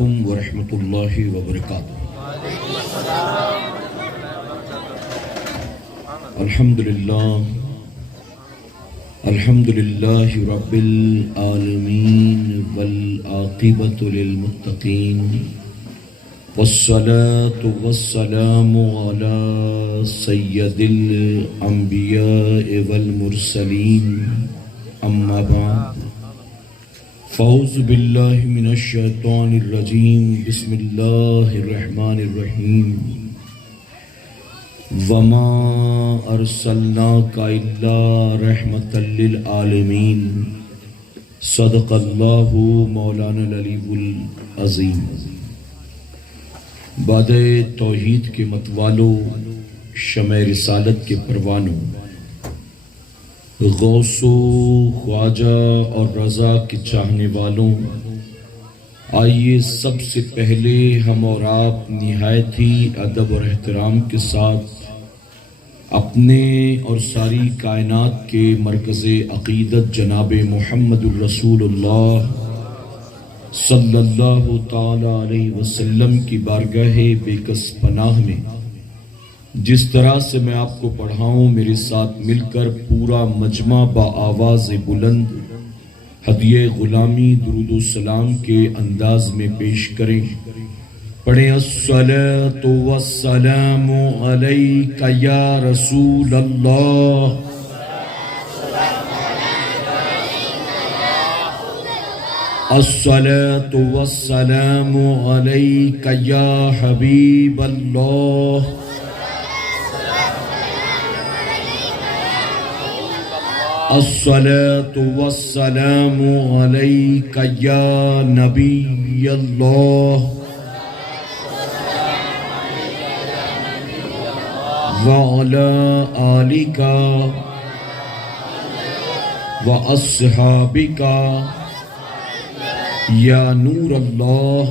علیکم ورحمۃ اللہ وبرکاتہ۔ الحمدللہ رب العالمین والعاقبۃ للمتقین والصلاة والسلام علی سید الانبیاء والمرسلین اما بعد فاعوذ باللہ من الشیطان الرجیم بسم اللہ الرحمن الرحیم وما ارسلناک الا رحمۃ للعالمین صدق اللہ مولانا العلی العظیم۔ باد توحید کے متوالوں، شمع رسالت کے پروانوں، غوث و خواجہ اور رضا کے چاہنے والوں، آئیے سب سے پہلے ہم اور آپ نہایت ہی ادب اور احترام کے ساتھ اپنے اور ساری کائنات کے مرکز عقیدت جناب محمد الرسول اللہ صلی اللہ تعالی علیہ وسلم کی بارگاہ بے کس پناہ میں جس طرح سے میں آپ کو پڑھاؤں میرے ساتھ مل کر پورا مجمع بآواز بلند ہدیہ غلامی درود و سلام کے انداز میں پیش کریں۔ پڑھیں الصلاۃ والسلام علیک یا رسول اللہ، الصلاۃ والسلام علیک یا حبیب اللہ، الصلاۃ والسلام علیک یا نبی اللہ وعلی آلک واصحابک یا نور اللہ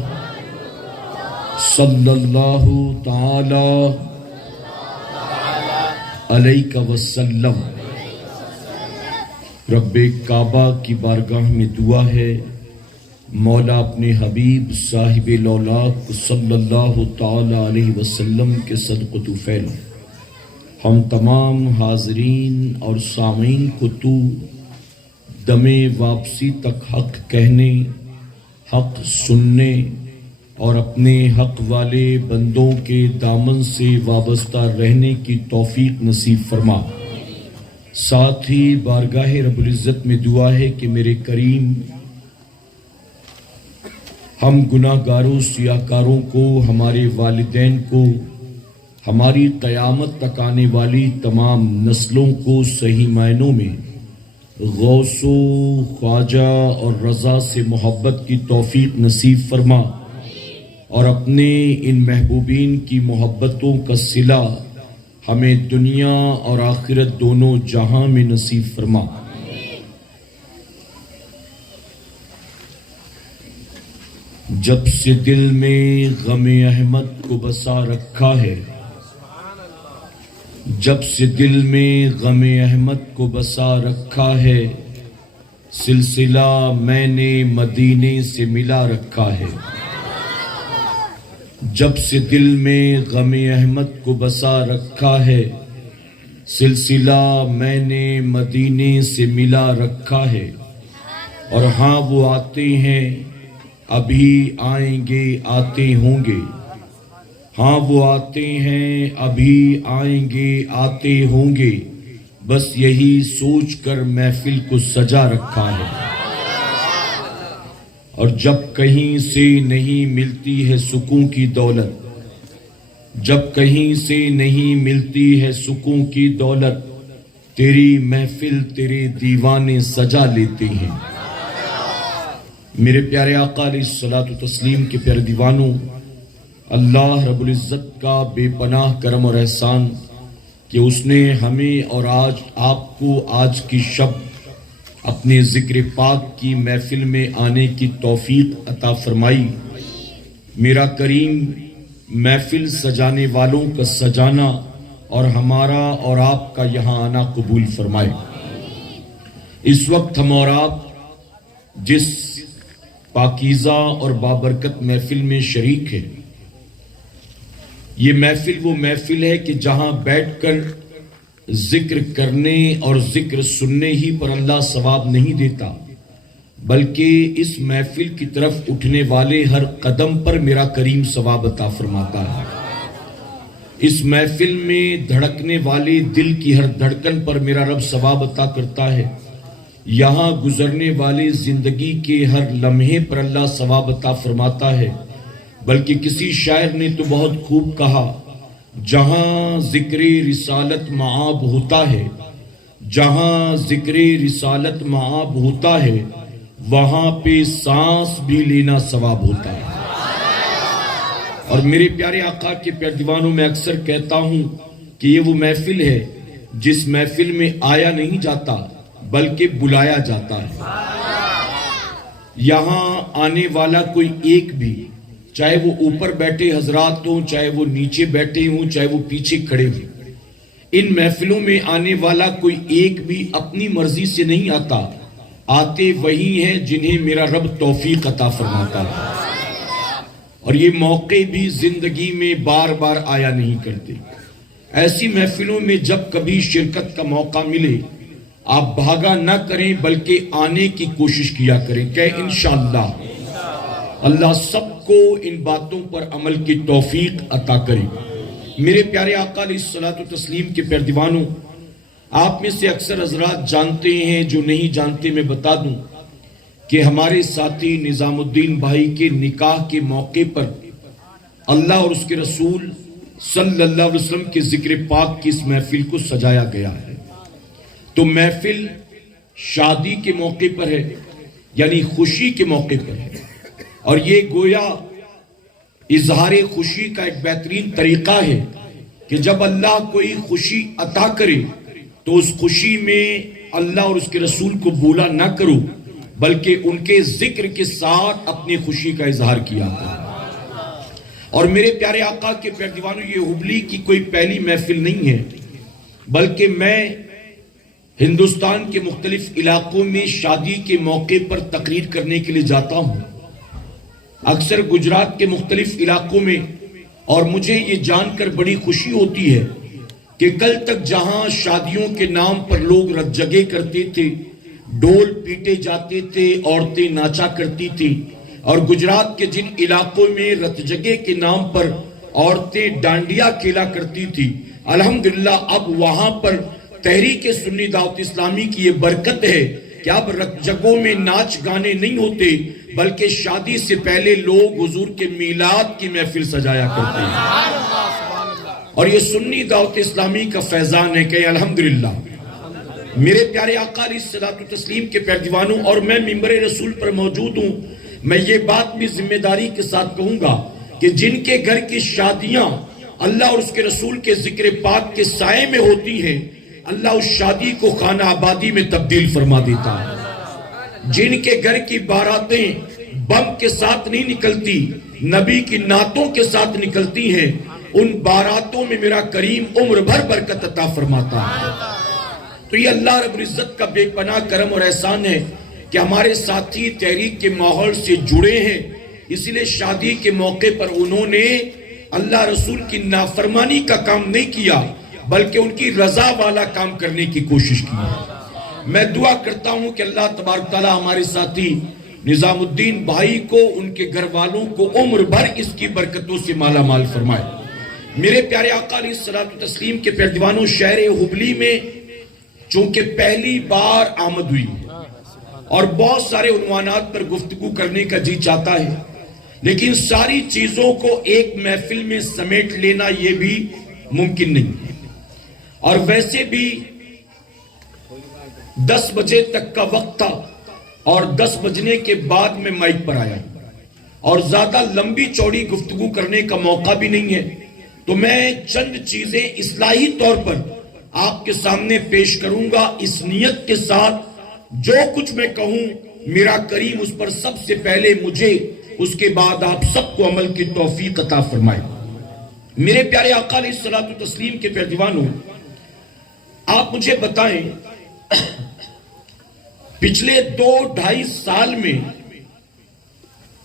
صلی اللہ تعالی علیہ وسلم۔ رب کعبہ کی بارگاہ میں دعا ہے، مولا اپنے حبیب صاحب لولاک صلی اللہ تعالی علیہ وسلم کے صدق و طفیل ہم تمام حاضرین اور سامعین کو تو دم واپسی تک حق کہنے، حق سننے اور اپنے حق والے بندوں کے دامن سے وابستہ رہنے کی توفیق نصیب فرما۔ ساتھ ہی بارگاہ رب العزت میں دعا ہے کہ میرے کریم ہم گناہ گاروں سیاکاروں کو، ہمارے والدین کو، ہماری قیامت تک آنے والی تمام نسلوں کو صحیح معنوں میں غوث و خواجہ اور رضا سے محبت کی توفیق نصیب فرما، اور اپنے ان محبوبین کی محبتوں کا صلہ ہمیں دنیا اور آخرت دونوں جہاں میں نصیب فرما۔ جب سے دل میں غم احمد کو بسا رکھا ہے، جب سے دل میں غم احمد کو بسا رکھا ہے، سلسلہ میں نے مدینے سے ملا رکھا ہے۔ جب سے دل میں غم احمد کو بسا رکھا ہے، سلسلہ میں نے مدینے سے ملا رکھا ہے، اور ہاں وہ آتے ہیں ابھی آئیں گے آتے ہوں گے، ہاں وہ آتے ہیں ابھی آئیں گے آتے ہوں گے، بس یہی سوچ کر محفل کو سجا رکھا ہے۔ اور جب کہیں سے نہیں ملتی ہے سکون کی دولت، جب کہیں سے نہیں ملتی ہے سکون کی دولت، تیری محفل تیرے دیوانے سجا لیتے ہیں۔ میرے پیارے آقا علیہ الصلوۃ والتسلیم کے پیارے دیوانوں، اللہ رب العزت کا بے پناہ کرم اور احسان کہ اس نے ہمیں اور آج آپ کو آج کی شب اپنے ذکر پاک کی محفل میں آنے کی توفیق عطا فرمائی۔ میرا کریم محفل سجانے والوں کا سجانا اور ہمارا اور آپ کا یہاں آنا قبول فرمائے۔ اس وقت ہم اور آپ جس پاکیزہ اور بابرکت محفل میں شریک ہے۔ یہ محفل وہ محفل ہے کہ جہاں بیٹھ کر ذکر کرنے اور ذکر سننے ہی پر اللہ ثواب نہیں دیتا، بلکہ اس محفل کی طرف اٹھنے والے ہر قدم پر میرا کریم ثواب عطا فرماتا ہے۔ اس محفل میں دھڑکنے والے دل کی ہر دھڑکن پر میرا رب ثواب عطا کرتا ہے۔ یہاں گزرنے والے زندگی کے ہر لمحے پر اللہ ثواب عطا فرماتا ہے۔ بلکہ کسی شاعر نے تو بہت خوب کہا، جہاں ذکر رسالت معاب ہوتا ہے، جہاں ذکر رسالت معاب ہوتا ہے، وہاں پہ سانس بھی لینا ثواب ہوتا ہے۔ اور میرے پیارے آقا کے پیارے دیوانوں میں اکثر کہتا ہوں کہ یہ وہ محفل ہے جس محفل میں آیا نہیں جاتا بلکہ بلایا جاتا ہے۔ یہاں آنے والا کوئی ایک بھی، چاہے وہ اوپر بیٹھے حضرات ہوں، چاہے وہ نیچے بیٹھے ہوں، چاہے وہ پیچھے کھڑے ہوں، ان محفلوں میں آنے والا کوئی ایک بھی اپنی مرضی سے نہیں آتا، آتے وہی ہیں جنہیں میرا رب توفیق عطا فرماتا ہے۔ اور یہ موقع بھی زندگی میں بار بار آیا نہیں کرتے۔ ایسی محفلوں میں جب کبھی شرکت کا موقع ملے، آپ بھاگا نہ کریں بلکہ آنے کی کوشش کیا کریں کہ انشاءاللہ اللہ سب کو ان باتوں پر عمل کی توفیق عطا کرے۔ میرے پیارے آقا علیہ الصلوۃ والتسلیم کے پیارے دیوانوں، آپ میں سے اکثر حضرات جانتے ہیں، جو نہیں جانتے میں بتا دوں کہ ہمارے ساتھی نظام الدین بھائی کے نکاح کے موقع پر اللہ اور اس کے رسول صلی اللہ علیہ وسلم کے ذکر پاک کی اس محفل کو سجایا گیا ہے۔ تو محفل شادی کے موقع پر ہے، یعنی خوشی کے موقع پر ہے، اور یہ گویا اظہار خوشی کا ایک بہترین طریقہ ہے کہ جب اللہ کوئی خوشی عطا کرے تو اس خوشی میں اللہ اور اس کے رسول کو بولا نہ کرو بلکہ ان کے ذکر کے ساتھ اپنی خوشی کا اظہار کیا کرو۔ اور میرے پیارے آقا کے پیارے دیوانوں، یہ حبلی کی کوئی پہلی محفل نہیں ہے، بلکہ میں ہندوستان کے مختلف علاقوں میں شادی کے موقع پر تقریر کرنے کے لیے جاتا ہوں، اکثر گجرات کے مختلف علاقوں میں، اور مجھے یہ جان کر بڑی خوشی ہوتی ہے کہ کل تک جہاں شادیوں کے نام پر لوگ رت جگہ کرتے تھے، ڈول پیٹے جاتے تھے، عورتیں ناچا کرتی تھی، اور گجرات کے جن علاقوں میں رت جگہ کے نام پر عورتیں ڈانڈیا کھیلا کرتی تھی، الحمدللہ اب وہاں پر تحریک سنی دعوت اسلامی کی یہ برکت ہے کہ اب رت جگہوں میں ناچ گانے نہیں ہوتے بلکہ شادی سے پہلے لوگ حضور کے میلاد کی محفل سجایا کرتے ہیں، اور یہ سنی دعوت اسلامی کا فیضان ہے کہ الحمدللہ میرے پیارے آقا علیہ الصلوۃ والتسلیم کے پیارے دیوانوں، اور میں منبر رسول پر موجود ہوں، میں یہ بات بھی ذمہ داری کے ساتھ کہوں گا کہ جن کے گھر کی شادیاں اللہ اور اس کے رسول کے ذکر پاک کے سائے میں ہوتی ہیں، اللہ اس شادی کو خانہ آبادی میں تبدیل فرما دیتا ہے۔ جن کے گھر کی باراتیں بم کے ساتھ نہیں نکلتی، نبی کی نعتوں کے ساتھ نکلتی ہیں، ان باراتوں میں میرا کریم عمر بھر برکت عطا فرماتا ہے۔ تو یہ اللہ رب العزت کا بے پناہ کرم اور احسان ہے کہ ہمارے ساتھی تحریک کے ماحول سے جڑے ہیں، اس لیے شادی کے موقع پر انہوں نے اللہ رسول کی نافرمانی کا کام نہیں کیا بلکہ ان کی رضا والا کام کرنے کی کوشش کی۔ میں دعا کرتا ہوں کہ اللہ تبارک تعالی ہمارے ساتھی نظام الدین بھائی کو، ان کے گھر والوں کو عمر بھر اس کی برکتوں سے مالا مال فرمائے۔ میرے پیارے آقا علیہ الصلوۃ والتسلیم کے پیارے دیوانوں، شہر حبلی میں چونکہ پہلی بار آمد ہوئی اور بہت سارے عنوانات پر گفتگو کرنے کا جی چاہتا ہے، لیکن ساری چیزوں کو ایک محفل میں سمیٹ لینا یہ بھی ممکن نہیں ہے، اور ویسے بھی 10 بجے تک کا وقت تھا اور 10 بجنے کے بعد میں مائک پر آیا اور زیادہ لمبی چوڑی گفتگو کرنے کا موقع بھی نہیں ہے، تو میں چند چیزیں اصلاحی طور پر آپ کے سامنے پیش کروں گا، اس نیت کے ساتھ جو کچھ میں کہوں میرا کریم اس پر سب سے پہلے مجھے، اس کے بعد آپ سب کو عمل کی توفیق عطا فرمائے۔ میرے پیارے آقا علیہ الصلوۃ والتسلیم کے پیارے دیوانوں، آپ مجھے بتائیں پچھلے 2-2.5 سال میں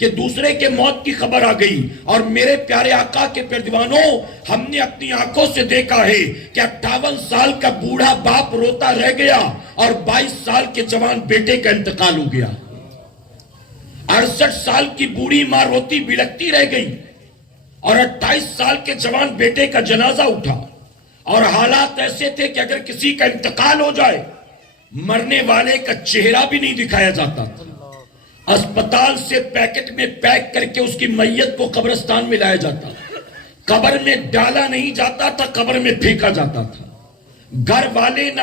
کہ دوسرے کے موت کی خبر آ گئی، اور میرے پیارے آقا کے پیروانوں، ہم نے اپنی آنکھوں سے دیکھا ہے کہ 58 سال کا بوڑھا باپ روتا رہ گیا اور 22 سال کے جوان بیٹے کا انتقال ہو گیا۔ 68 سال کی بوڑھی ماں روتی بلکتی رہ گئی اور 28 سال کے جوان بیٹے کا جنازہ اٹھا، اور حالات ایسے تھے کہ اگر کسی کا انتقال ہو جائے مرنے والے کا چہرہ بھی نہیں دکھایا جاتا تھا، اسپتال سے پیکٹ میں پیک کر کے اس کی میت کو قبرستان میں لایا جاتا، قبر میں ڈالا نہیں جاتا تھا، قبر میں پھینکا جاتا تھا۔ گھر والے نہ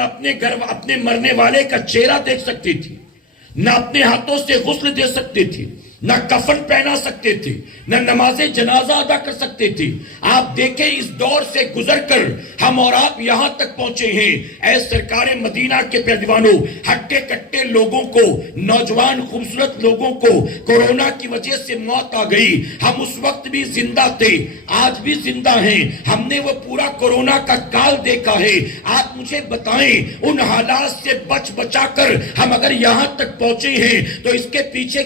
اپنے مرنے والے کا چہرہ دیکھ سکتی تھی، نہ اپنے ہاتھوں سے غسل دے سکتے تھے، نہ کفن پہنا سکتے تھے، نہ نماز جنازہ ادا کر سکتے تھے۔ آپ دیکھیں اس دور سے گزر کر ہم اور آپ یہاں تک پہنچے ہیں۔ اے سرکار مدینہ کے پیروانوں، ہٹے کٹے لوگوں کو، نوجوان خوبصورت لوگوں کو کورونا کی وجہ سے موت آ گئی۔ ہم اس وقت بھی زندہ تھے، آج بھی زندہ ہیں، ہم نے وہ پورا کورونا کا کال دیکھا ہے۔ آپ مجھے بتائیں ان حالات سے بچ بچا کر ہم اگر یہاں تک پہنچے ہیں تو اس کے پیچھے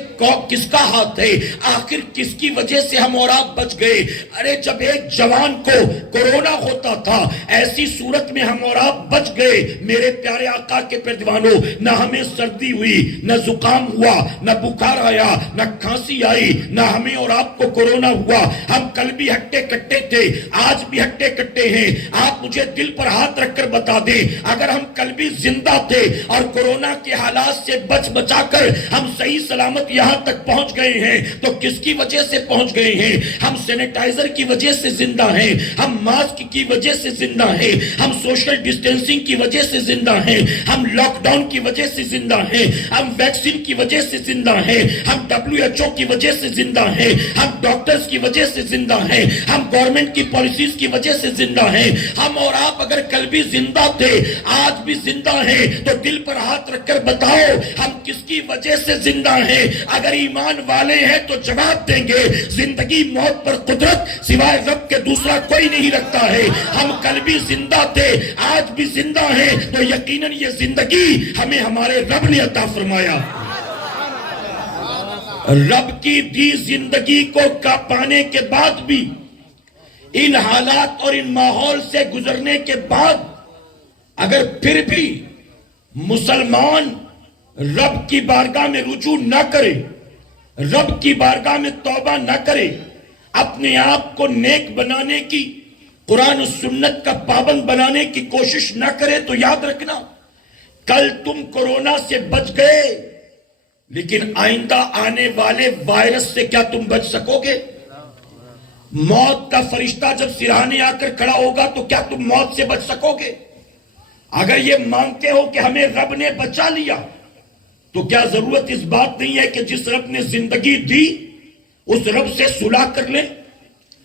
کس کا ہاتھ ہے؟ آخر کس کی وجہ سے ہم اور آپ بچ گئے؟ ارے جب ایک جوان کو کورونا ہوتا تھا ایسی صورت میں ہم اور آپ بچ گئے۔ میرے پیارے آقا کے پیروانوں، نہ ہمیں سردی ہوئی، نہ زکام ہوا، نہ بخار آیا، نہ کھانسی آئی، نہ ہمیں اور آپ کو کورونا ہوا۔ ہم کل بھی ہٹے کٹے تھے، آج بھی ہٹے کٹے ہیں۔ آپ مجھے دل پر ہاتھ رکھ کر بتا دیں، اگر ہم کل بھی زندہ تھے اور کورونا کے حالات سے بچ بچا کر ہم صحیح سلامت یہاں تک پہنچ گئے ہیں تو کس کی وجہ سے پہنچ گئے ہیں؟ ہم سینیٹائزر کی وجہ سے زندہ ہیں، ہم ماسک کی وجہ سے زندہ ہیں، ہم سوشل ڈسٹینسنگ کی وجہ سے زندہ ہیں، ہم لاک ڈاؤن کی وجہ سے زندہ ہیں، ہم ویکسین کی وجہ سے زندہ ہیں، ہم WHO کی وجہ سے زندہ ہیں، ہم ڈاکٹرز کی وجہ سے زندہ ہیں، ہم گورنمنٹ کی پالیسیز کی وجہ سے زندہ ہیں۔ ہم اور آپ اگر کل بھی زندہ تھے، آج بھی زندہ ہیں، تو دل پر ہاتھ رکھ کر بتاؤ ہم کس کی وجہ سے زندہ ہیں؟ اگر ایمان والے ہیں تو جواب دیں گے، زندگی موت پر قدرت سوائے رب کے دوسرا کوئی نہیں رکھتا ہے۔ ہم کل بھی زندہ تھے، آج بھی زندہ ہیں، تو یقیناً یہ زندگی ہمیں ہمارے رب نے عطا فرمایا۔ رب کی دی زندگی کو پانے کے بعد بھی، ان حالات اور ان ماحول سے گزرنے کے بعد اگر پھر بھی مسلمان رب کی بارگاہ میں رجوع نہ کرے، رب کی بارگاہ میں توبہ نہ کرے، اپنے آپ کو نیک بنانے کی، قرآن و سنت کا پابند بنانے کی کوشش نہ کرے، تو یاد رکھنا کل تم کورونا سے بچ گئے، لیکن آئندہ آنے والے وائرس سے کیا تم بچ سکو گے؟ موت کا فرشتہ جب سرہانے آ کر کھڑا ہوگا تو کیا تم موت سے بچ سکو گے؟ اگر یہ مانگتے ہو کہ ہمیں رب نے بچا لیا، تو کیا ضرورت اس بات نہیں ہے کہ جس رب نے زندگی دی اس رب سے صلح کر لیں،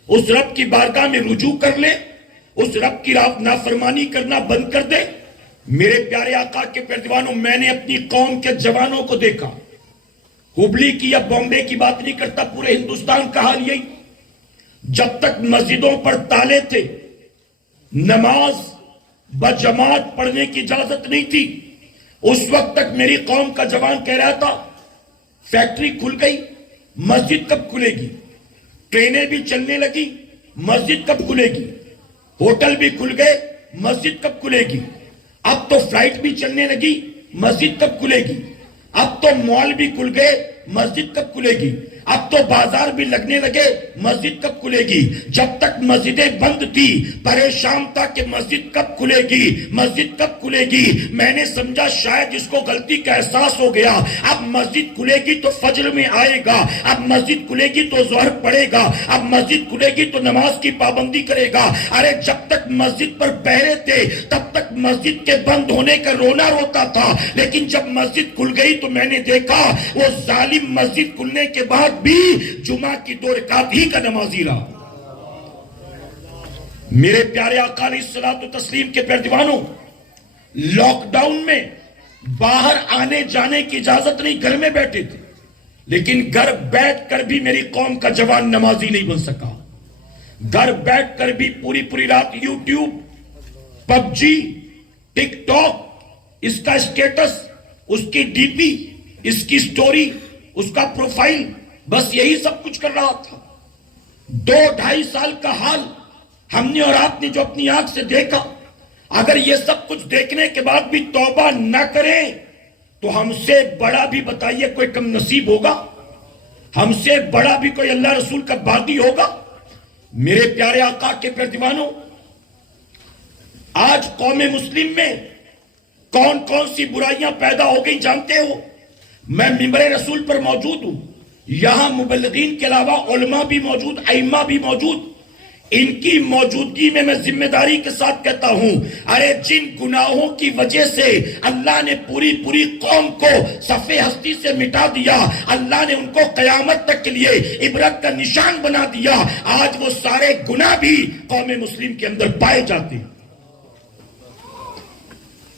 اس رب کی بارگاہ میں رجوع کر لیں، اس رب کی نافرمانی کرنا بند کر دیں؟ میرے پیارے آقا کے پیروانوں، میں نے اپنی قوم کے جوانوں کو دیکھا، ہبلی کی یا بامبے کی بات نہیں کرتا، پورے ہندوستان کا حال یہی، جب تک مسجدوں پر تالے تھے، نماز بجماعت پڑھنے کی اجازت نہیں تھی، اس وقت تک میری قوم کا جوان کہہ رہا تھا فیکٹری کھل گئی، مسجد کب کھلے گی؟ ٹرینیں بھی چلنے لگی، مسجد کب کھلے گی؟ ہوٹل بھی کھل گئے، مسجد کب کھلے گی؟ اب تو فلائٹ بھی چلنے لگی، مسجد کب کھلے گی؟ اب تو مال بھی کھل گئے، مسجد کب کھلے گی؟ اب تو بازار بھی لگنے لگے، مسجد کب کھلے گی؟ جب تک مسجدیں بند تھی پریشان تھا کہ مسجد کب کھلے گی، مسجد کب کھلے گی۔ میں نے سمجھا شاید اس کو غلطی کا احساس ہو گیا، اب مسجد کھلے گی تو فجر میں آئے گا، اب مسجد کھلے گی تو ظہر پڑھے گا، اب مسجد کھلے گی تو نماز کی پابندی کرے گا۔ ارے جب تک مسجد پر پہرے تھے تب تک مسجد کے بند ہونے کا رونا روتا تھا، لیکن جب مسجد کھل گئی تو میں نے دیکھا وہ ظالم مسجد کھلنے کے بعد بھی جمعہ کی 2 رکعت ہی کا نمازی رہا۔ میرے پیارے آقا علیہ الصلوۃ والتسلیم کے پیروانوں، لاک ڈاؤن میں باہر آنے جانے کی اجازت نہیں، گھر میں بیٹھے تھے، لیکن گھر بیٹھ کر بھی میری قوم کا جوان نمازی نہیں بن سکا۔ گھر بیٹھ کر بھی پوری رات یوٹیوب، پب جی، ٹک ٹاک، اس کا اسٹیٹس، اس کی ڈی پی، اس کی سٹوری، اس کا پروفائل، بس یہی سب کچھ کر رہا تھا. 2-2.5 سال کا حال ہم نے اور آپ نے جو اپنی آنکھ سے دیکھا، اگر یہ سب کچھ دیکھنے کے بعد بھی توبہ نہ کریں تو ہم سے بڑا بھی بتائیے کوئی کم نصیب ہوگا؟ ہم سے بڑا بھی کوئی اللہ رسول کا باغی ہوگا؟ میرے پیارے آقا کے پیارے دیوانوں، آج قوم مسلم میں کون کون سی برائیاں پیدا ہو گئی جانتے ہو؟ میں ممبر رسول پر موجود ہوں، یہاں مبلغین کے علاوہ علماء بھی موجود، ائمہ بھی موجود. ان کی موجودگی میں ذمہ داری کے ساتھ کہتا ہوں، ارے جن گناہوں کی وجہ سے اللہ نے پوری قوم کو صفحے ہستی سے مٹا دیا، اللہ نے ان کو قیامت تک کے لیے عبرت کا نشان بنا دیا، آج وہ سارے گناہ بھی قوم مسلم کے اندر پائے جاتے ہیں.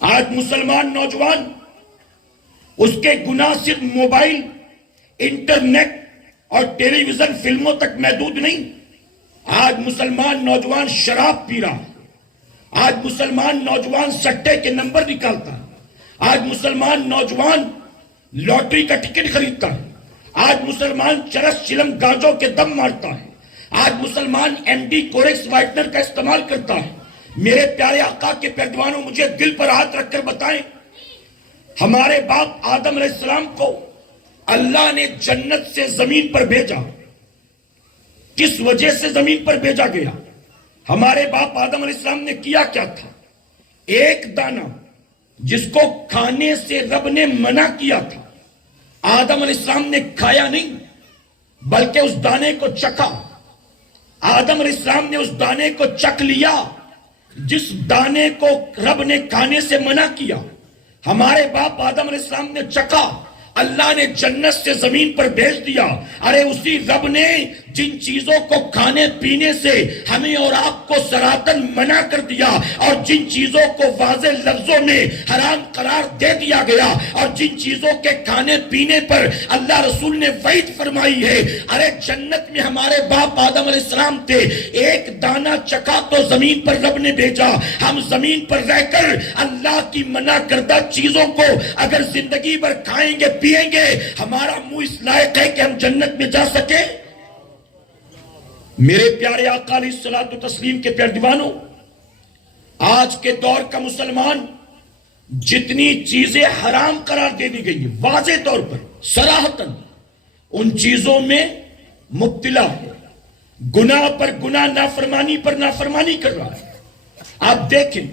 آج مسلمان نوجوان، اس کے گناہ صرف موبائل، انٹرنیٹ اور ٹیلی ویژن فلموں تک محدود نہیں. آج مسلمان نوجوان شراب پی رہا ہے، آج مسلمان نوجوان سٹے کے نمبر نکالتا ہے، آج مسلمان نوجوان لاٹری کا ٹکٹ خریدتا ہے، آج مسلمان چرس چلم گانجوں کے دم مارتا ہے، آج مسلمان ایم ڈی کورکس وائٹنر کا استعمال کرتا ہے. میرے پیارے آقا کے پیروانوں، مجھے دل پر ہاتھ رکھ کر بتائیں، ہمارے باپ آدم علیہ السلام کو اللہ نے جنت سے زمین پر بھیجا. کس وجہ سے زمین پر بھیجا گیا؟ ہمارے باپ آدم علیہ السلام نے کیا کیا تھا؟ ایک دانہ جس کو کھانے سے رب نے منع کیا تھا، آدم علیہ السلام نے کھایا نہیں بلکہ اس دانے کو چکھا. آدم علیہ السلام نے اس دانے کو چکھ لیا جس دانے کو رب نے کھانے سے منع کیا. ہمارے باپ آدم علیہ السلام نے چکھا، اللہ نے جنت سے زمین پر بھیج دیا. ارے اسی رب نے جن چیزوں کو کھانے پینے سے ہمیں اور آپ کو سراطن منع کر دیا، اور جن چیزوں کو واضح لفظوں میں حرام قرار دے دیا گیا، اور جن چیزوں کے کھانے پینے پر اللہ رسول نے وعید فرمائی ہے، ارے جنت میں ہمارے باپ آدم علیہ السلام تھے، ایک دانہ چکھا تو زمین پر رب نے بھیجا. ہم زمین پر رہ کر اللہ کی منع کردہ چیزوں کو اگر زندگی بھر کھائیں گے پیئیں گے، ہمارا منہ اس لائق ہے کہ ہم جنت میں جا سکیں؟ میرے پیارے آقا علیہ الصلوۃ والتسلیم کے پیارے دیوانوں، آج کے دور کا مسلمان جتنی چیزیں حرام قرار دے دی گئی ہیں واضح طور پر صراحتاً، ان چیزوں میں مبتلا ہے، گناہ پر گناہ، نافرمانی پر نافرمانی کر رہا ہے. آپ دیکھیں،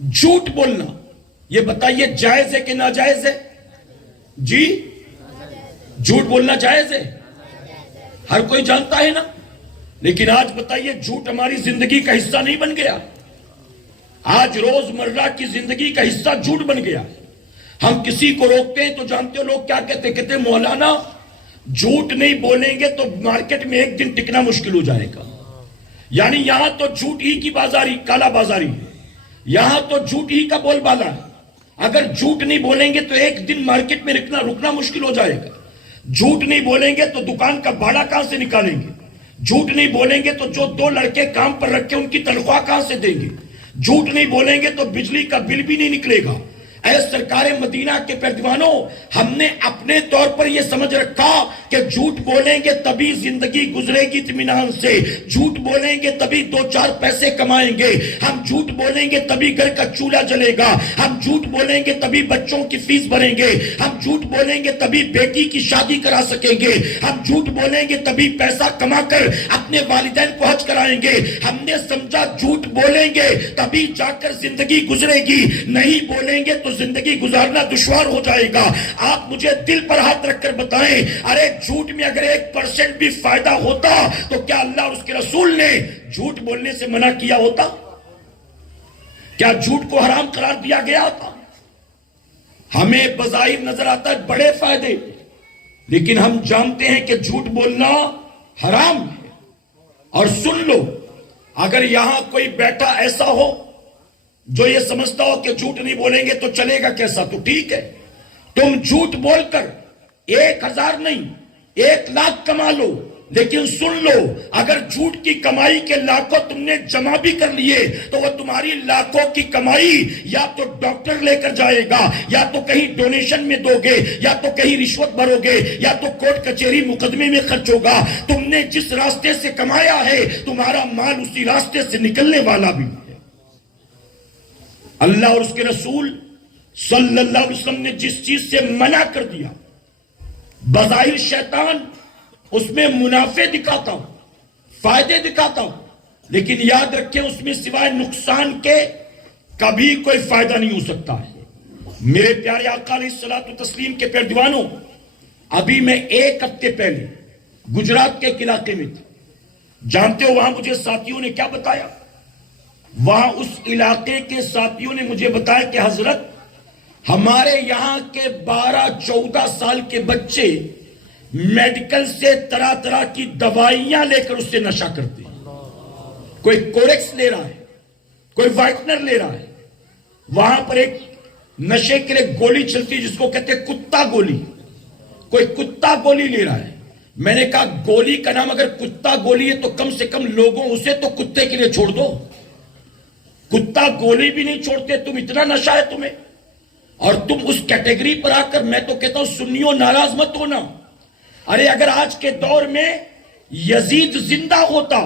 جھوٹ بولنا، یہ بتائیے جائز ہے کہ ناجائز ہے؟ جی، جھوٹ بولنا جائز ہے، ہر کوئی جانتا ہے نا. لیکن آج بتائیے، جھوٹ ہماری زندگی کا حصہ نہیں بن گیا؟ آج روز مرہ کی زندگی کا حصہ جھوٹ بن گیا. ہم کسی کو روکتے ہیں تو جانتے ہو لوگ کیا کہتے ہیں؟ کہتے ہیں مولانا جھوٹ نہیں بولیں گے تو مارکیٹ میں ایک دن ٹکنا مشکل ہو جائے گا. یعنی یہاں تو جھوٹ ہی کی بازاری، کالا بازاری ہے، یہاں تو جھوٹ ہی کا بول بالا ہے. اگر جھوٹ نہیں بولیں گے تو ایک دن مارکیٹ میں رکنا مشکل ہو جائے گا. جھوٹ نہیں بولیں گے تو دکان کا بھاڑا کہاں سے نکالیں گے؟ جھوٹ نہیں بولیں گے تو جو 2 لڑکے کام پر رکھے ان کی تنخواہ کہاں سے دیں گے؟ جھوٹ نہیں بولیں گے تو بجلی کا بل بھی نہیں نکلے گا. اے سرکار مدینہ کے پیروانوں، ہم نے اپنے طور پر یہ سمجھ رکھا کہ جھوٹ بولیں گے تبھی زندگی گزرے گی اطمینان سے، جھوٹ بولیں گے تبھی 2-4 پیسے کمائیں گے، ہم جھوٹ بولیں گے تبھی گھر کا چولہا جلے گا، ہم جھوٹ بولیں گے تبھی بچوں کی فیس بھریں گے، ہم جھوٹ بولیں گے تبھی بیٹی کی شادی کرا سکیں گے، ہم جھوٹ بولیں گے تبھی پیسہ کما کر اپنے والدین کو حج کرائیں گے. ہم نے سمجھا جھوٹ بولیں گے تبھی جا کر زندگی گزرے گی، نہیں بولیں گے تو زندگی گزارنا دشوار ہو جائے گا. آپ مجھے دل پر ہاتھ رکھ کر بتائیں، ارے جھوٹ میں اگر 1% بھی فائدہ ہوتا تو کیا اللہ اور اس کے رسول نے جھوٹ بولنے سے منع کیا ہوتا؟ کیا جھوٹ کو حرام قرار دیا گیا ہوتا؟ ہمیں بظاہر نظر آتا ہے بڑے فائدے، لیکن ہم جانتے ہیں کہ جھوٹ بولنا حرام ہے. اور سن لو، اگر یہاں کوئی بیٹھا ایسا ہو جو یہ سمجھتا ہو کہ جھوٹ نہیں بولیں گے تو چلے گا کیسا، تو ٹھیک ہے، تم جھوٹ بول کر 1000 نہیں 1 لاکھ کما لو، لیکن سن لو، اگر جھوٹ کی کمائی کے لاکھوں تم نے جمع بھی کر لیے تو وہ تمہاری لاکھوں کی کمائی یا تو ڈاکٹر لے کر جائے گا، یا تو کہیں ڈونیشن میں دو گے، یا تو کہیں رشوت بھرو گے، یا تو کورٹ کچہری مقدمے میں خرچ ہوگا۔ تم نے جس راستے سے کمایا ہے تمہارا مال اسی راستے سے نکلنے والا بھی ہے۔ اللہ اور اس کے رسول صلی اللہ علیہ وسلم نے جس چیز سے منع کر دیا، بظاہر شیطان اس میں منافع دکھاتا ہوں، فائدے دکھاتا ہوں، لیکن یاد رکھیں اس میں سوائے نقصان کے کبھی کوئی فائدہ نہیں ہو سکتا ہے۔ میرے پیارے آقا علیہ الصلوۃ والتسلیم کے پیارے دیوانوں، ابھی میں 1 ہفتے پہلے گجرات کے ایک علاقے میں تھا۔ جانتے ہو وہاں مجھے ساتھیوں نے کیا بتایا؟ وہاں اس علاقے کے ساتھیوں نے مجھے بتایا کہ حضرت ہمارے یہاں کے 12-14 سال کے بچے میڈیکل سے طرح طرح کی دوائیاں لے کر اس سے نشہ کرتے ہیں۔ کوئی کورکس لے رہا ہے، کوئی وائٹنر لے رہا ہے۔ وہاں پر ایک نشے کے لیے گولی چلتی جس کو کہتے ہیں کتا گولی، کوئی کتا گولی لے رہا ہے۔ میں نے کہا گولی کا نام اگر کتا گولی ہے تو کم سے کم لوگوں اسے تو کتے کے لیے چھوڑ دو، کتا گولی بھی نہیں چھوڑتے، تم اتنا نشہ ہے تمہیں، اور تم اس کیٹیگری پر آ کر، میں تو کہتا ہوں سنیوں ناراض مت ہونا۔ ارے اگر آج کے دور میں یزید زندہ ہوتا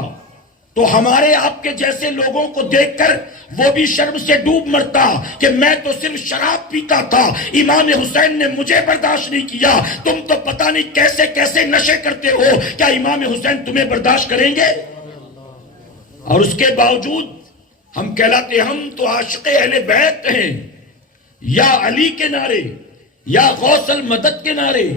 تو ہمارے آپ کے جیسے لوگوں کو دیکھ کر وہ بھی شرم سے ڈوب مرتا کہ میں تو صرف شراب پیتا تھا، امام حسین نے مجھے برداشت نہیں کیا، تم تو پتہ نہیں کیسے کیسے نشے کرتے ہو، کیا امام حسین تمہیں برداشت کریں گے؟ اور اس کے باوجود ہم کہلاتے ہم تو عاشق اہل بیت ہیں، یا علی کے نعرے، یا غوث المدد کے نعرے،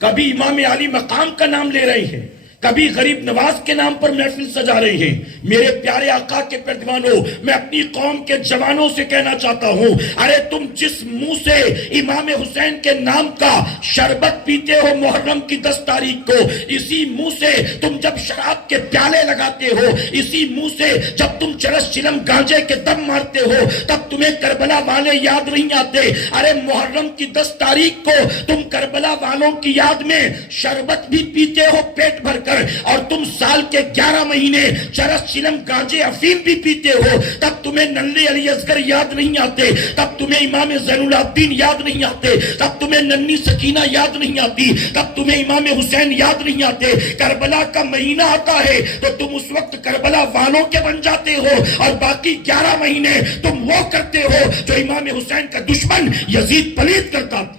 کبھی امام علی مقام کا نام لے رہے ہیں، کبھی غریب نواز کے نام پر محفل سجا رہے ہیں۔ میرے پیارے آقا کے پیروانوں، میں اپنی قوم کے جوانوں سے کہنا چاہتا ہوں، ارے تم جس منہ سے امام حسین کے نام کا شربت پیتے ہو محرم کی 10 تاریخ کو، اسی منہ سے تم جب شراب کے پیالے لگاتے ہو، اسی منہ سے جب تم چرس چلم گانجے کے دم مارتے ہو، تب تمہیں کربلا والے یاد نہیں آتے۔ ارے محرم کی 10 تاریخ کو تم کربلا والوں کی یاد میں شربت بھی پیتے ہو پیٹ بھر کر، اور تم سال کے 11 مہینے چرس چلم گانجے افیم بھی پیتے ہو، تب تمہیں ننھے علی اصغر یاد نہیں آتے، تب تمہیں امام زین العابدین یاد نہیں آتے، تب تمہیں ننھی سکینہ یاد نہیں آتی، تب تمہیں امام حسین یاد نہیں آتے۔ کربلا کا مہینہ آتا ہے تو تم اس وقت کربلا والوں کے بن جاتے ہو، اور باقی 11 مہینے تم وہ کرتے ہو جو امام حسین کا دشمن یزید پلید کرتا تھا۔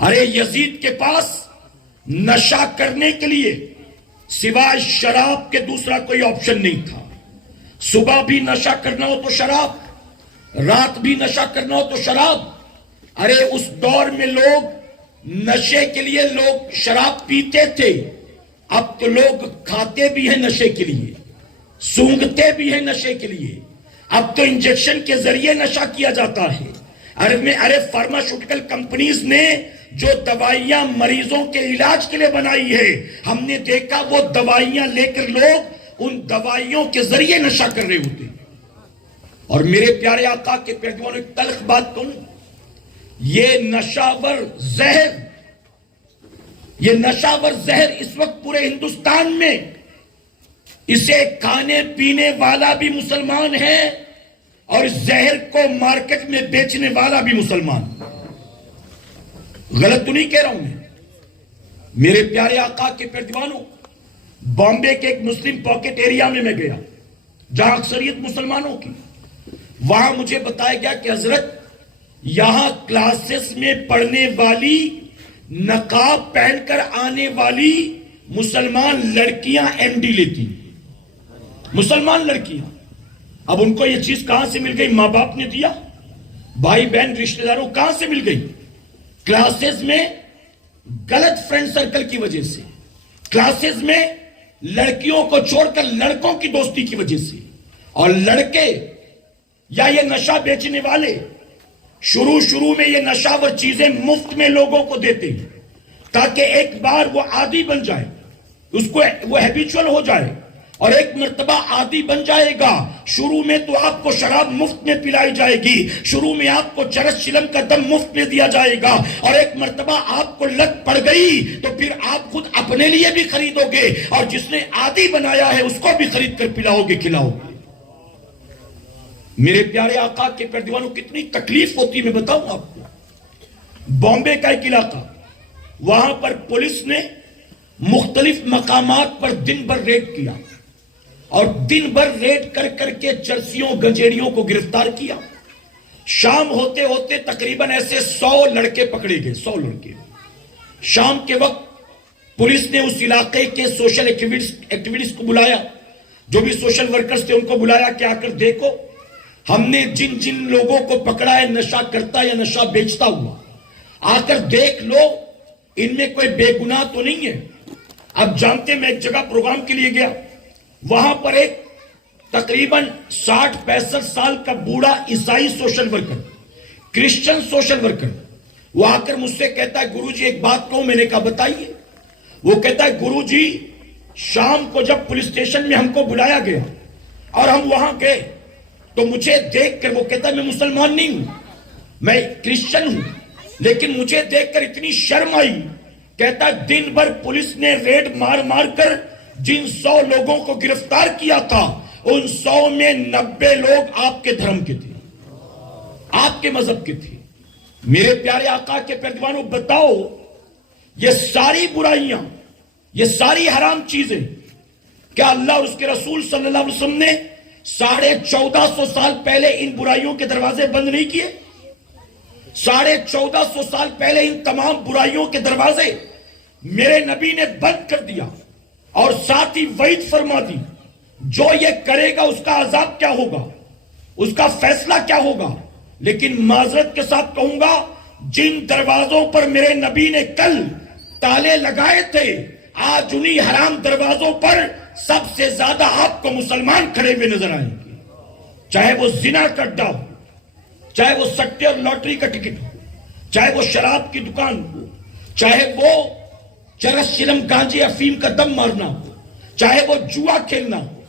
ارے یزید کے پاس نشہ کرنے کے لیے سوائے شراب کے دوسرا کوئی آپشن نہیں تھا۔ صبح بھی نشہ کرنا ہو تو شراب، رات بھی نشہ کرنا ہو تو شراب۔ ارے اس دور میں لوگ نشے کے لیے لوگ شراب پیتے تھے، اب تو لوگ کھاتے بھی ہیں نشے کے لیے، سونگتے بھی ہیں نشے کے لیے، اب تو انجیکشن کے ذریعے نشہ کیا جاتا ہے۔ ارے فارماسیوٹیکل کمپنیز نے جو دوائیاں مریضوں کے علاج کے لیے بنائی ہے، ہم نے دیکھا وہ دوائیاں لے کر لوگ ان دوائیوں کے ذریعے نشہ کر رہے ہوتے ہیں۔ اور میرے پیارے آقا کے پیروانوں، ایک تلخ بات کہوں، یہ نشاور زہر اس وقت پورے ہندوستان میں اسے کھانے پینے والا بھی مسلمان ہے اور اس زہر کو مارکیٹ میں بیچنے والا بھی مسلمان۔ غلط تو نہیں کہہ رہا ہوں میں؟ میرے پیارے آقا کے پیروانوں، بامبے کے ایک مسلم پاکٹ ایریا میں گیا جہاں اکثریت مسلمانوں کی، وہاں مجھے بتایا گیا کہ حضرت یہاں کلاسز میں پڑھنے والی، نقاب پہن کر آنے والی مسلمان لڑکیاں ایم ڈی لیتی ہیں، مسلمان لڑکیاں۔ اب ان کو یہ چیز کہاں سے مل گئی؟ ماں باپ نے دیا، بھائی بہن رشتہ داروں کہاں سے مل گئی؟ کلاسز میں غلط فرینڈ سرکل کی وجہ سے، کلاسز میں لڑکیوں کو چھوڑ کر لڑکوں کی دوستی کی وجہ سے، اور لڑکے یا یہ نشہ بیچنے والے شروع میں یہ نشاور چیزیں مفت میں لوگوں کو دیتے ہیں تاکہ ایک بار وہ عادی بن جائے، اس کو وہ ہیبیچول ہو جائے، اور ایک مرتبہ عادی بن جائے گا. شروع میں تو آپ کو شراب مفت میں پلائی جائے گی, شروع میں آپ کو چرس چلم کا دم مفت میں دیا جائے گا, اور ایک مرتبہ آپ کو لت پڑ گئی تو پھر آپ خود اپنے لیے بھی خریدو گے, اور جس نے عادی بنایا ہے اس کو بھی خرید کر پلاؤ گے, کھلاؤ گے. میرے پیارے آقا کے پیروانوں, کتنی تکلیف ہوتی میں بتاؤں آپ کو. بامبے کا ایک علاقہ, وہاں پر پولیس نے مختلف مقامات پر دن بھر ریڈ کیا, اور دن بھر ریڈ کر کر کے چرسیوں گنجیڑیوں کو گرفتار کیا. شام ہوتے ہوتے تقریباً ایسے 100 لڑکے پکڑے گئے, 100 لڑکے. شام کے وقت پولیس نے اس علاقے کے سوشل ایکٹیویسٹ کو بلایا, جو بھی سوشل ورکرز تھے ان کو بلایا کہ آ کر دیکھو ہم نے جن جن لوگوں کو پکڑا ہے نشہ کرتا یا نشہ بیچتا ہوا, آ کر دیکھ لو ان میں کوئی بے گناہ تو نہیں ہے. اب جانتے میں ایک جگہ پروگرام کے لیے گیا, وہاں پر ایک تقریباً 60-65 سال کا بوڑھا عیسائی social worker, Christian social worker, وہ آ کر مجھ سے کہتا ہے گرو جی ایک بات کہوں. میں نے کہا بتائیے. وہ کہتا ہے گرو جی شام کو جب پولیس اسٹیشن میں ہم کو بلایا گیا اور ہم وہاں گئے تو مجھے دیکھ کر, وہ کہتا ہے میں مسلمان نہیں ہوں, میں کرسچن ہوں, لیکن مجھے دیکھ کر اتنی شرم آئی. کہتا ہے دن بھر پولیس نے ریڈ مار مار کر جن 100 لوگوں کو گرفتار کیا تھا ان 100 میں 90 لوگ آپ کے دھرم کے تھے, آپ کے مذہب کے تھے. میرے پیارے آقا کے پیروانوں, بتاؤ یہ ساری برائیاں, یہ ساری حرام چیزیں کیا اللہ اور اس کے رسول صلی اللہ علیہ وسلم نے 1450 سال پہلے ان برائیوں کے دروازے بند نہیں کیے؟ 1450 سال پہلے ان تمام برائیوں کے دروازے میرے نبی نے بند کر دیا, اور ساتھ ہی وعید فرما دی جو یہ کرے گا اس کا عذاب کیا ہوگا, اس کا فیصلہ کیا ہوگا. لیکن معذرت کے ساتھ کہوں گا, جن دروازوں پر میرے نبی نے کل تالے لگائے تھے, آج انہی حرام دروازوں پر سب سے زیادہ آپ کو مسلمان کھڑے ہوئے نظر آئیں گے. چاہے وہ زنا کا اڈا ہو, چاہے وہ سٹے اور لاٹری کا ٹکٹ ہو, چاہے وہ شراب کی دکان ہو, چاہے وہ چرس چلم گانجے افیم کا دم مارنا ہو, چاہے وہ جوا کھیلنا ہو,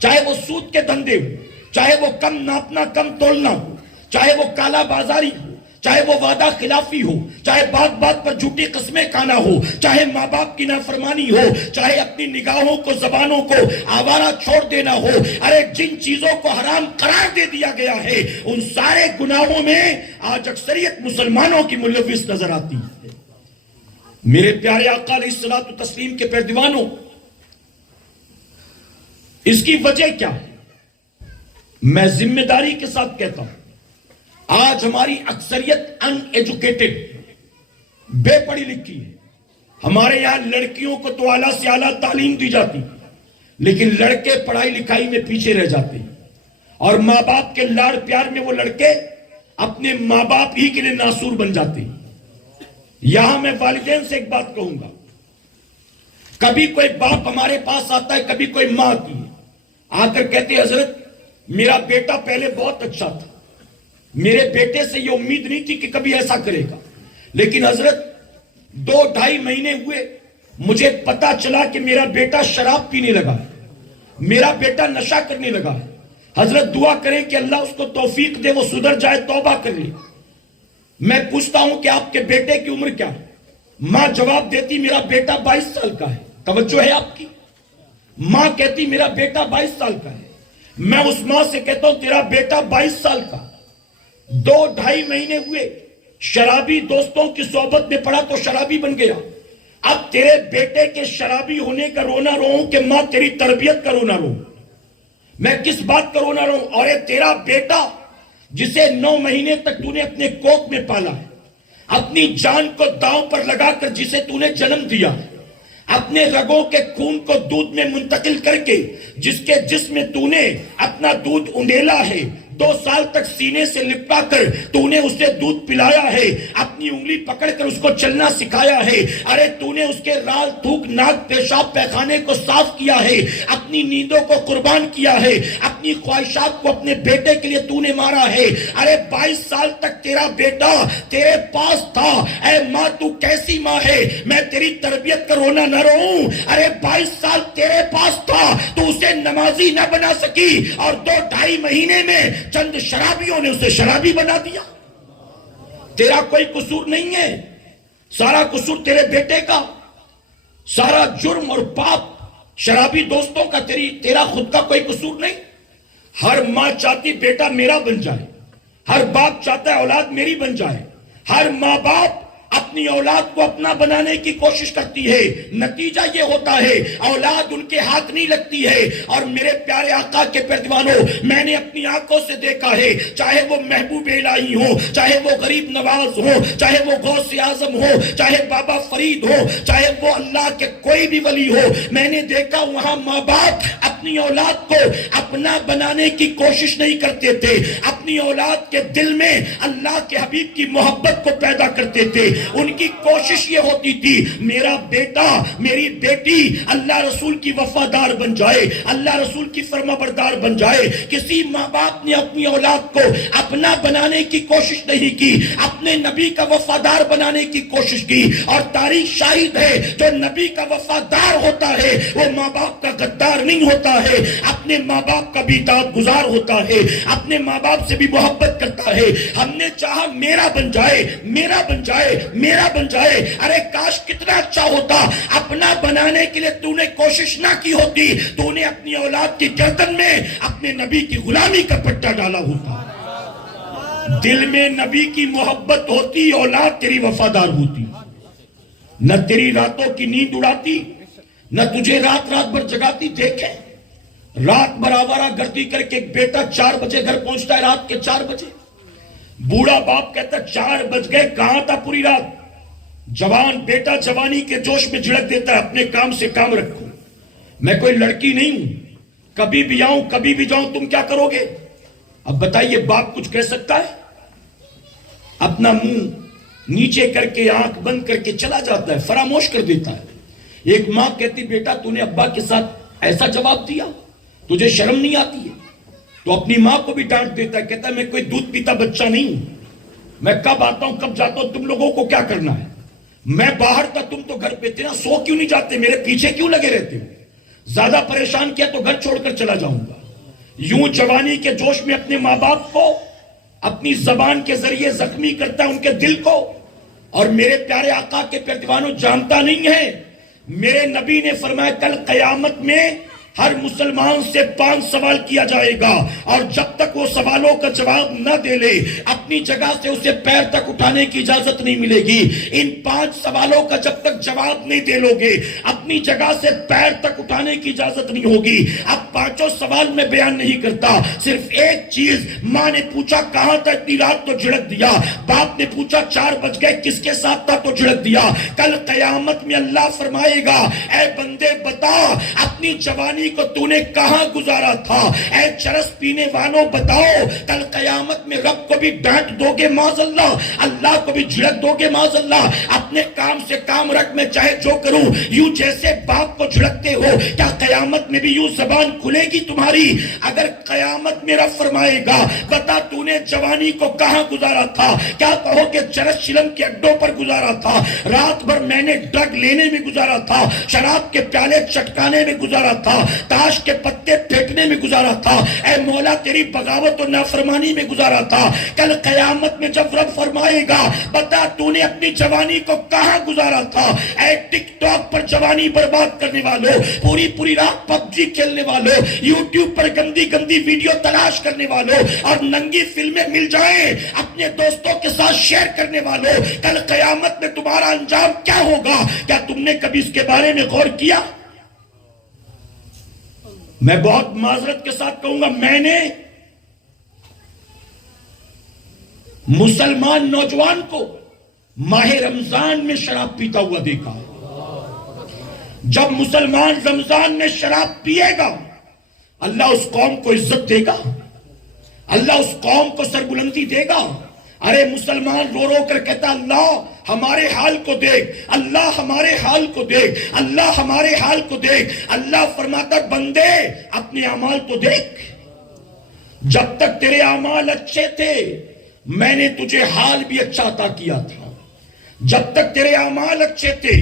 چاہے وہ سود کے دھندے ہو, چاہے وہ کم ناپنا کم تولنا ہو, چاہے وہ کالا بازاری ہو, چاہے وہ وعدہ خلافی ہو, چاہے بات بات پر جھوٹی قسمیں کھانا ہو, چاہے ماں باپ کی نافرمانی ہو, چاہے اپنی نگاہوں کو زبانوں کو آوارہ چھوڑ دینا ہو. ارے جن چیزوں کو حرام قرار دے دیا گیا ہے ان سارے گناہوں میں آج اکثریت مسلمانوں کی ملوث نظر آتی ہے. میرے پیارے آقا علیہ الصلوۃ والتسلیم کے پیروانوں, اس کی وجہ کیا ہے؟ میں ذمہ داری کے ساتھ کہتا ہوں, آج ہماری اکثریت ان ایجوکیٹڈ, بے پڑھی لکھی ہے. ہمارے یہاں لڑکیوں کو تو اعلیٰ سے اعلیٰ تعلیم دی جاتی, لیکن لڑکے پڑھائی لکھائی میں پیچھے رہ جاتے ہیں, اور ماں باپ کے لاڑ پیار میں وہ لڑکے اپنے ماں باپ ہی کے لیے ناسور بن جاتے ہیں. یہاں میں والدین سے ایک بات کہوں گا, کبھی کوئی باپ ہمارے پاس آتا ہے, کبھی کوئی ماں آتی ہے, آ کر کہتے ہیں حضرت میرا بیٹا پہلے بہت اچھا تھا, میرے بیٹے سے یہ امید نہیں تھی کہ کبھی ایسا کرے گا, لیکن حضرت 2-2.5 مہینے ہوئے مجھے پتا چلا کہ میرا بیٹا شراب پینے لگا ہے, میرا بیٹا نشہ کرنے لگا ہے. حضرت دعا کریں کہ اللہ اس کو توفیق دے, وہ سدھر جائے, توبہ کر لے. میں پوچھتا ہوں کہ آپ کے بیٹے کی عمر کیا ہے؟ ماں جواب دیتی میرا بیٹا 22 سال کا ہے. توجہ ہے آپ کی؟ ماں کہتی میرا بیٹا 22 سال کا ہے. میں اس ماں سے کہتا ہوں تیرا بیٹا 22 سال کا, 2-2.5 مہینے ہوئے شرابی دوستوں کی صحبت میں پڑا تو شرابی بن گیا. اب تیرے بیٹے کے شرابی ہونے کا رونا رو کہ ماں تیری تربیت کا رونا رو؟ میں کس بات کا رونا رو؟ اور یہ تیرا بیٹا جسے 9 مہینے تک تو نے اپنے کوکھ میں پالا ہے, اپنی جان کو داؤں پر لگا کر جسے تو نے جنم دیا ہے, اپنے رگوں کے خون کو دودھ میں منتقل کر کے جس کے جسم میں تو نے اپنا دودھ انڈیلا ہے, سال تک سینے سے لپٹا کر تو نے اسے دودھ پلایا ہے, اپنی انگلی پکڑ کر اس کو چلنا سکھایا ہے, ارے تو نے اس کے رال تھوک ناک پیشاب پیخانے کو صاف کیا ہے, اپنی نیندوں کو قربان کیا ہے, اپنی خواہشات کو اپنے بیٹے کے لیے تو نے مارا ہے. ارے 22 سال تک تیرا بیٹا تیرے پاس تھا, اے ماں تو کیسی ماں ہے, میں تیری تربیت کا رونا نہ روؤں. ارے 22 سال تیرے پاس تھا تو اسے نمازی نہ بنا سکی, اور 2-2.5 مہینے میں چند شرابیوں نے اسے شرابی بنا دیا. تیرا کوئی قصور نہیں ہے, سارا قصور تیرے بیٹے کا, سارا جرم اور پاپ شرابی دوستوں کا, تیرا خود کا کوئی قصور نہیں. ہر ماں چاہتی بیٹا میرا بن جائے, ہر باپ چاہتا ہے اولاد میری بن جائے, ہر ماں باپ اپنی اولاد کو اپنا بنانے کی کوشش کرتی ہے. نتیجہ یہ ہوتا ہے اولاد ان کے ہاتھ نہیں لگتی ہے. اور میرے پیارے آقا کے پردوانوں, میں نے اپنی آنکھوں سے دیکھا ہے, چاہے وہ محبوب الہی ہو, چاہے وہ غریب نواز ہو, چاہے وہ غوث اعظم ہو, چاہے بابا فرید ہو, چاہے وہ اللہ کے کوئی بھی ولی ہو, میں نے دیکھا وہاں ماں باپ اپنی اولاد کو اپنا بنانے کی کوشش نہیں کرتے تھے, اپنی اولاد کے دل میں اللہ کے حبیب کی محبت کو پیدا کرتے تھے. ان کی کوشش یہ ہوتی تھی میرا بیٹا میری بیٹی اللہ رسول کی وفادار بن جائے, اللہ رسول کی فرما بردار بن جائے. کسی ماں باپ نے اپنی اولاد کو اپنا بنانے کی کوشش نہیں کی, اپنے نبی کا وفادار بنانے کی کوشش کی. اور تاریخ شاہد ہے جو نبی کا وفادار ہوتا ہے وہ ماں باپ کا غدار نہیں ہوتا ہے, اپنے ماں باپ کا بھی اطاعت گزار ہوتا ہے, اپنے ماں باپ سے بھی محبت کرتا ہے. ہم نے چاہا میرا بن جائے, میرا بن جائے, میرا بن جائے. ارے کاش کتنا اچھا ہوتا, اپنا بنانے کے لیے تو نے کوشش نہ کی ہوتی, تو نے اپنی اولاد کی گردن میں اپنے نبی کی غلامی کا پٹا ڈالا ہوتا. دل میں نبی کی محبت ہوتی, اولاد تیری وفادار ہوتی, نہ تیری راتوں کی نیند اڑاتی, نہ تجھے رات رات بھر جگاتی. دیکھیں رات بھر آوارہ گردی کر کے ایک بیٹا 4 بجے گھر پہنچتا ہے, رات کے 4 بجے. بوڑھا باپ کہتا 4 بج گئے, کہاں تھا پوری رات. جوان بیٹا جوانی کے جوش میں جھڑک دیتا ہے, اپنے کام سے کام رکھو, میں کوئی لڑکی نہیں ہوں, کبھی بھی آؤں کبھی بھی جاؤں, تم کیا کرو گے. اب بتائیے باپ کچھ کہہ سکتا ہے؟ اپنا منہ نیچے کر کے آنکھ بند کر کے چلا جاتا ہے, فراموش کر دیتا ہے. ایک ماں کہتی بیٹا تو نے ابا کے ساتھ ایسا جواب دیا, تجھے شرم نہیں آتی ہے؟ تو اپنی ماں کو بھی ڈانٹ دیتا ہے, کہتا ہے میں کوئی دودھ پیتا بچہ نہیں ہوں, میں کب آتا ہوں کب جاتا ہوں, تم لوگوں کو کیا کرنا ہے. میں باہر تھا, تم تو گھر پہ تھے نا, سو کیوں نہیں جاتے, میرے پیچھے کیوں لگے رہتے ہو, زیادہ پریشان کیا تو گھر چھوڑ کر چلا جاؤں گا. یوں جوانی کے جوش میں اپنے ماں باپ کو اپنی زبان کے ذریعے زخمی کرتا ہے, ان کے دل کو. اور میرے پیارے آقا کے پیروانوں جانتا نہیں ہے, میرے نبی نے فرمایا کل قیامت میں ہر مسلمان سے 5 سوال کیا جائے گا, اور جب تک وہ سوالوں کا جواب نہ دے لے اپنی جگہ سے اسے پیر تک اٹھانے کی اجازت نہیں ملے گی. ان 5 سوالوں کا جب تک جواب نہیں دے لو گے اپنی جگہ سے پیر تک اٹھانے کی اجازت نہیں ہوگی. اب 5 سوال میں بیان نہیں کرتا, صرف ایک چیز. ماں نے پوچھا کہاں تھا اتنی رات, تو جھڑک دیا. باپ نے پوچھا 4 بج گئے کس کے ساتھ تھا, تو جھڑک دیا. کل قیامت میں اللہ فرمائے گا اے بندے بتا اپنی جوانی کو تو نے کہاں گزارا تھا. اے چرس پینے والوں بتاؤ کل قیامت میں رب کو بھی ڈانٹ دو گے معاذ اللہ, اللہ کو بھی جھڑک دو گے معاذ اللہ. اپنے کام سے کام رکھ, میں چاہے جو کروں. یوں جیسے باپ کو جھڑکتے ہو, کیا قیامت میں بھی یوں زبان کھلے گی تمہاری؟ اگر قیامت میں رب فرمائے گا بتا تو نے جوانی کو کہاں گزارا تھا, کیا کہو کہ چرس شلم کے اڈوں پر گزارا تھا, رات بھر میں نے ڈرگ لینے میں گزارا تھا, شراب کے پیالے چٹکانے میں گزارا تھا, تاش کے پتے پھینکنے میں گزارا تھا, اے مولا تیری بغاوت و نافرمانی میں گزارا تھا. کل قیامت میں جب رب فرمائے گا بتا تو نے اپنی جوانی کو کہاں گزارا تھا. اے ٹک ٹاک پر جوانی برباد کرنے والوں, پوری رات پب جی کھیلنے والوں, یوٹیوب پر گندی گندی ویڈیو تلاش کرنے والوں, اور ننگی فلمیں مل جائیں اپنے دوستوں کے ساتھ شیئر کرنے والوں, کل قیامت میں تمہارا انجام کیا ہوگا؟ کیا تم نے کبھی اس کے بارے میں غور کیا؟ میں بہت معذرت کے ساتھ کہوں گا, میں نے مسلمان نوجوان کو ماہ رمضان میں شراب پیتا ہوا دیکھا. جب مسلمان رمضان میں شراب پیے گا اللہ اس قوم کو عزت دے گا. اللہ اس قوم کو سربلندی دے گا. ارے مسلمان رو رو کر کہتا اللہ ہمارے حال کو دیکھ, اللہ ہمارے حال کو دیکھ, اللہ ہمارے حال کو دیکھ. اللہ فرماتا بندے اپنے اعمال تو دیکھ, جب تک تیرے اعمال اچھے تھے میں نے تجھے حال بھی اچھا عطا کیا تھا. جب تک تیرے اعمال اچھے تھے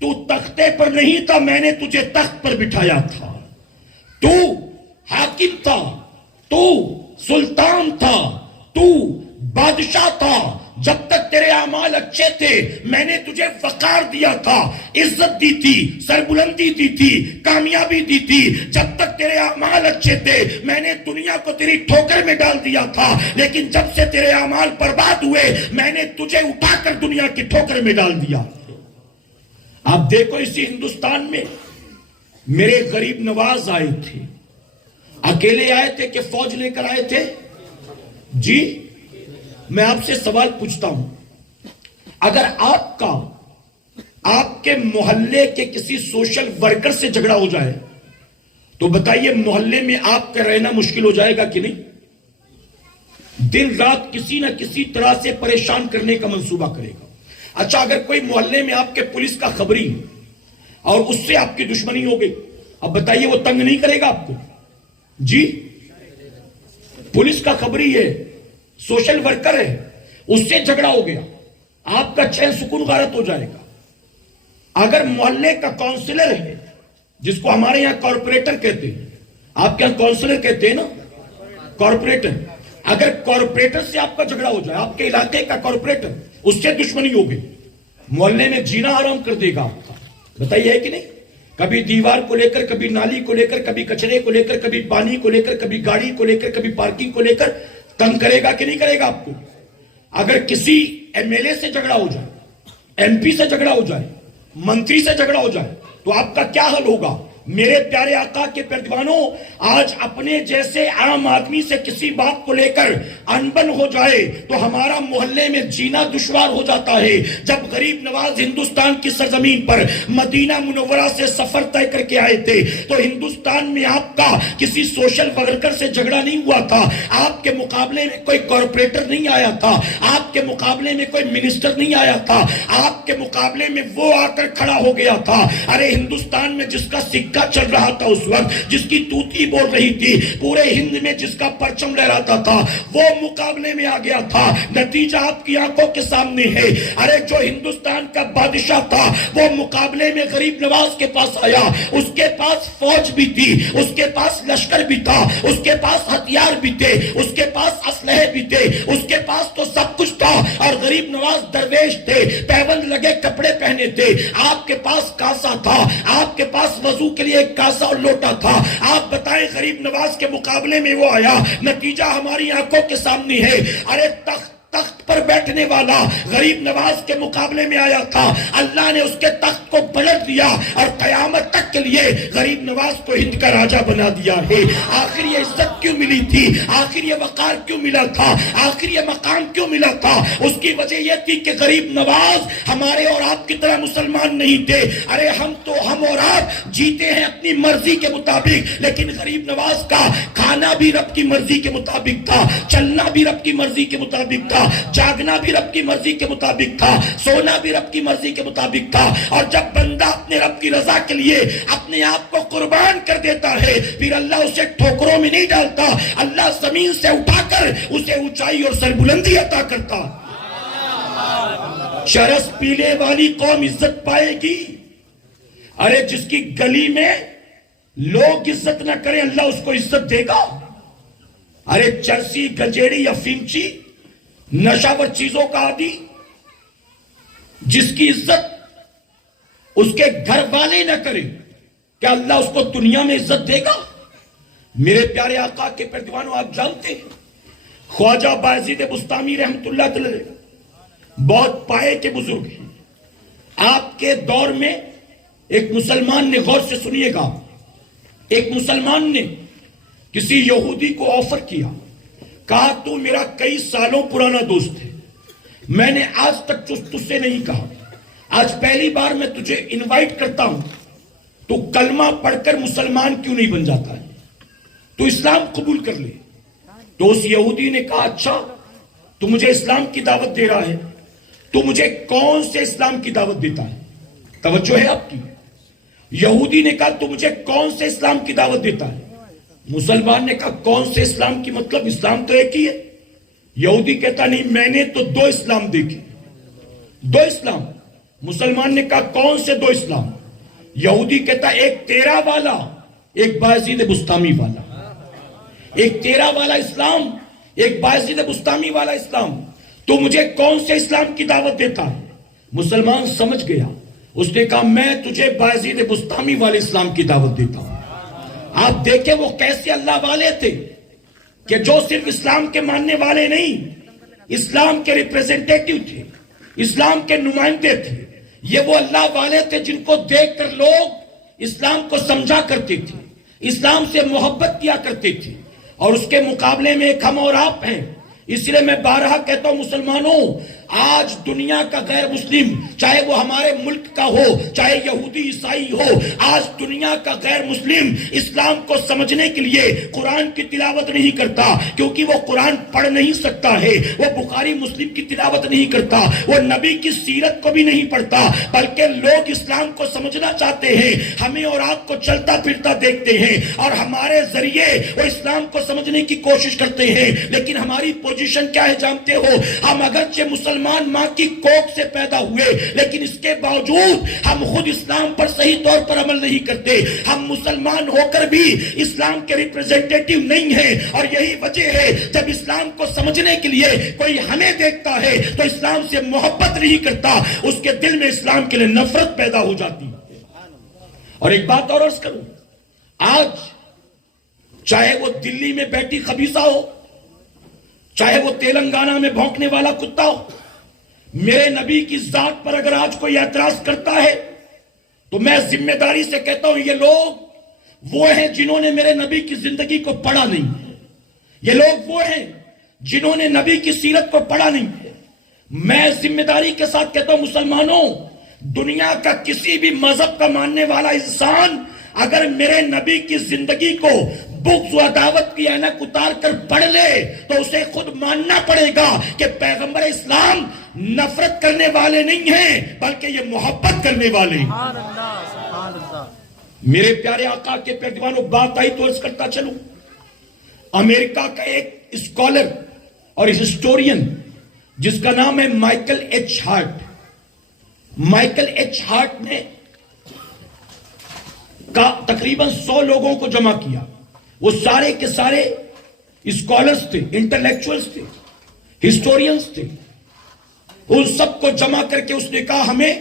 تو تختے پر نہیں تھا, میں نے تجھے تخت پر بٹھایا تھا. تو حاکم تھا, تو سلطان تھا, تو بادشاہ تھا. جب تک تیرے اعمال اچھے تھے میں نے تجھے وقار دیا تھا, عزت دی تھی, سربلندی دی تھی, کامیابی دی تھی. جب تک تیرے اعمال اچھے تھے میں نے دنیا کو تیری ٹھوکر میں ڈال دیا تھا. لیکن جب سے تیرے اعمال برباد ہوئے میں نے تجھے اٹھا کر دنیا کی ٹھوکر میں ڈال دیا. آپ دیکھو اسی ہندوستان میں میرے غریب نواز آئے تھے, اکیلے آئے تھے کہ فوج لے کر آئے تھے؟ جی میں آپ سے سوال پوچھتا ہوں, اگر آپ کے محلے کے کسی سوشل ورکر سے جھگڑا ہو جائے تو بتائیے محلے میں آپ کا رہنا مشکل ہو جائے گا کہ نہیں؟ دن رات کسی نہ کسی طرح سے پریشان کرنے کا منصوبہ کرے گا. اچھا اگر کوئی محلے میں آپ کے پولیس کا خبری اور اس سے آپ کی دشمنی ہو گئی, اب بتائیے وہ تنگ نہیں کرے گا آپ کو؟ جی پولیس کا خبری ہے, سوشل ورکر ہے, اس سے جھگڑا ہو گیا, آپ کا چین سکون غارت ہو جائے گا. اگر محلے کا کونسلر ہے, جس کو ہمارے یہاں کارپوریٹر کہتے ہیں, آپ کے یہاں کونسلر کہتے ہیں نا, کارپوریٹر, اگر کارپوریٹر سے آپ کا جھگڑا ہو جائے, آپ کے علاقے کا کارپوریٹر, اس سے دشمنی ہو گئی, محلے میں جینا حرام کر دے گا آپ کا. بتائیے ہے کہ نہیں؟ کبھی دیوار کو لے کر, کبھی نالی کو لے کر, کبھی کچرے کو لے کر, کبھی پانی کو لے کر, کبھی گاڑی کو لے کر, کبھی پارکنگ کو لے کر تنگ کرے گا کہ نہیں کرے گا آپ کو؟ اگر کسی ایم ایل اے سے جھگڑا ہو جائے, ایم پی سے جھگڑا ہو جائے, منتری سے جھگڑا ہو جائے تو آپ کا کیا حل ہوگا؟ میرے پیارے آقا کے پیروانوں, آج اپنے جیسے عام آدمی سے کسی بات کو لے کر انبن ہو جائے تو ہمارا محلے میں جینا دشوار ہو جاتا ہے. جب غریب نواز ہندوستان کی سرزمین پر مدینہ منورہ سے سفر طے کر کے آئے تھے تو ہندوستان میں آپ کا کسی سوشل ورکر سے جھگڑا نہیں ہوا تھا, آپ کے مقابلے میں کوئی کارپوریٹر نہیں آیا تھا, آپ کے مقابلے میں کوئی منسٹر نہیں آیا تھا, آپ کے مقابلے میں وہ آ کر کھڑا ہو گیا تھا. ارے ہندوستان میں جس کا سکہ چل رہا تھا اس وقت, جس کی توتی بول رہی تھی, پورے ہند میں جس کا پرچم لہراتا تھا, وہ مقابلے میں آ گیا تھا. نتیجہ آپ کی آنکھوں کے سامنے ہے. ارے جو ہندوستان کا بادشاہ تھا وہ مقابلے میں غریب نواز کے پاس آیا, اس کے پاس فوج بھی تھی, اس کے پاس لشکر بھی تھا, اس کے پاس ہتھیار بھی تھے, اس کے پاس اسلحے بھی تھے, اس کے پاس تو سب کچھ تھا, اور غریب نواز درویش تھے, پیوند لگے کپڑے پہنے تھے. آپ کے پاس کاسا تھا, آپ کے پاس وضو کے لیے ایک کاسا اور لوٹا تھا. آپ بتائیں غریب نواز کے مقابلے میں وہ آیا, نتیجہ ہماری آنکھوں کے سامنے ہے. ارے تخت پر بیٹھنے والا غریب نواز کے مقابلے میں آیا تھا, اللہ نے اس کے تخت کو پلٹ دیا اور قیامت تک کے لیے غریب نواز کو ہند کا راجہ بنا دیا ہے. آخر یہ عزت کیوں ملی تھی, آخر یہ وقار کیوں ملا تھا, آخر یہ مقام کیوں ملا تھا؟ اس کی وجہ یہ تھی کہ غریب نواز ہمارے اور آپ کی طرح مسلمان نہیں تھے. ارے ہم اور آپ جیتے ہیں اپنی مرضی کے مطابق, لیکن غریب نواز کا کھانا بھی رب کی مرضی کے مطابق تھا, چلنا بھی رب کی مرضی کے مطابق تھا, جاگنا بھی رب کی مرضی کے مطابق تھا, سونا بھی رب کی مرضی کے مطابق تھا. اور جب بندہ اپنے رب کی رضا کے لیے اپنے آپ کو قربان کر دیتا ہے پھر اللہ اسے ٹھوکروں میں نہیں ڈالتا, اللہ زمین سے اٹھا کر اسے اونچائی اور سربلندی عطا کرتا. چرس پینے والی قوم عزت پائے گی. ارے جس کی گلی میں لوگ عزت نہ کریں اللہ اس کو عزت دے گا. ارے چرسی, گجیڑی یا فنچی, نشاور چیزوں کا عادی, جس کی عزت اس کے گھر والے نہ کریں, کیا اللہ اس کو دنیا میں عزت دے گا؟ میرے پیارے آقا کے پیروانوں, آپ جانتے ہیں خواجہ بایزید بستامی رحمت اللہ علیہ بہت پائے کے بزرگ ہیں. آپ کے دور میں ایک مسلمان نے, غور سے سنیے گا, ایک مسلمان نے کسی یہودی کو آفر کیا, کہا تو میرا کئی سالوں پرانا دوست ہے, میں نے آج تک تجھ سے نہیں کہا, آج پہلی بار میں تجھے انوائٹ کرتا ہوں, تو کلمہ پڑھ کر مسلمان کیوں نہیں بن جاتا ہے, تو اسلام قبول کر لے. تو اس یہودی نے کہا اچھا تو مجھے اسلام کی دعوت دے رہا ہے، تو مجھے کون سے اسلام کی دعوت دیتا ہے؟ توجہ ہے آپ کی؟ یہودی نے کہا تو مجھے کون سے اسلام کی دعوت دیتا ہے؟ مسلمان نے کہا کون سے اسلام کی، مطلب اسلام تو ایک ہی ہے۔ یہودی کہتا نہیں، میں نے تو دو اسلام دیکھے، دو اسلام۔ مسلمان نے کہا کون سے دو اسلام؟ یہودی کہتا ایک تیرا والا، ایک بایزید بسطامی والا، ایک تیرا والا اسلام، ایک بایزید بسطامی والا اسلام، تو مجھے کون سے اسلام کی دعوت دیتا ہے؟ مسلمان سمجھ گیا، اس نے کہا میں تجھے بایزید بسطامی والے اسلام کی دعوت دیتا ہوں۔ آپ دیکھیں وہ کیسے اللہ والے تھے کہ جو صرف اسلام کے ماننے والے نہیں، اسلام کے ریپریزنٹیٹیو تھے، اسلام کے نمائندے تھے۔ یہ وہ اللہ والے تھے جن کو دیکھ کر لوگ اسلام کو سمجھا کرتے تھے، اسلام سے محبت کیا کرتے تھے، اور اس کے مقابلے میں ایک ہم اور آپ ہیں۔ اس لیے میں بارہا کہتا ہوں مسلمانوں، آج دنیا کا غیر مسلم، چاہے وہ ہمارے ملک کا ہو، چاہے یہودی عیسائی ہو، آج دنیا کا غیر مسلم اسلام کو سمجھنے کے لیے قرآن کی تلاوت نہیں کرتا، کیونکہ وہ قرآن پڑھ نہیں سکتا ہے، وہ بخاری مسلم کی تلاوت نہیں کرتا، وہ نبی کی سیرت کو بھی نہیں پڑھتا، بلکہ لوگ اسلام کو سمجھنا چاہتے ہیں، ہمیں اور آپ کو چلتا پھرتا دیکھتے ہیں اور ہمارے ذریعے وہ اسلام کو سمجھنے کی کوشش کرتے ہیں۔ لیکن ہماری پوزیشن کیا ہے جانتے ہو؟ ہم اگرچہ مسلمان ماں کی کوکھ سے پیدا ہوئے، لیکن اس کے باوجود ہم خود اسلام پر صحیح طور پر عمل نہیں کرتے۔ ہم مسلمان ہو کر بھی اسلام کے ریپریزنٹیٹیو نہیں ہیں، اور یہی وجہ ہے جب اسلام کو سمجھنے کے لیے کوئی ہمیں دیکھتا ہے تو اسلام سے محبت نہیں کرتا، اس کے دل میں اسلام کے لیے نفرت پیدا ہو جاتی۔ اور ایک بات اور عرض کروں، آج چاہے وہ دلی میں بیٹھی خبیثہ ہو، چاہے وہ تلنگانہ میں بھونکنے والا کتا ہو، میرے نبی کی ذات پر اگر آج کوئی اعتراض کرتا ہے تو میں ذمہ داری سے کہتا ہوں یہ لوگ وہ ہیں جنہوں نے میرے نبی کی زندگی کو پڑھا نہیں، یہ لوگ وہ ہیں جنہوں نے نبی کی سیرت کو پڑھا نہیں۔ میں ذمہ داری کے ساتھ کہتا ہوں مسلمانوں، دنیا کا کسی بھی مذہب کا ماننے والا انسان اگر میرے نبی کی زندگی کو بغض و عداوت کی اینک اتار کر پڑھ لے تو اسے خود ماننا پڑے گا کہ پیغمبر اسلام نفرت کرنے والے نہیں ہیں بلکہ یہ محبت کرنے والے ہیں۔ میرے پیارے آقا کے پیارے دیوانوں، بات آئی تو عرض کرتا چلوں، امریکہ کا ایک اسکالر اور ہسٹورین جس کا نام ہے Michael H Hart, Michael H Hart نے تقریباً 100 لوگوں کو جمع کیا۔ وہ سارے کے سارے اسکالرز تھے، انٹلیکچوئلز تھے، ہسٹورینز تھے۔ ان سب کو جمع کر کے اس نے کہا ہمیں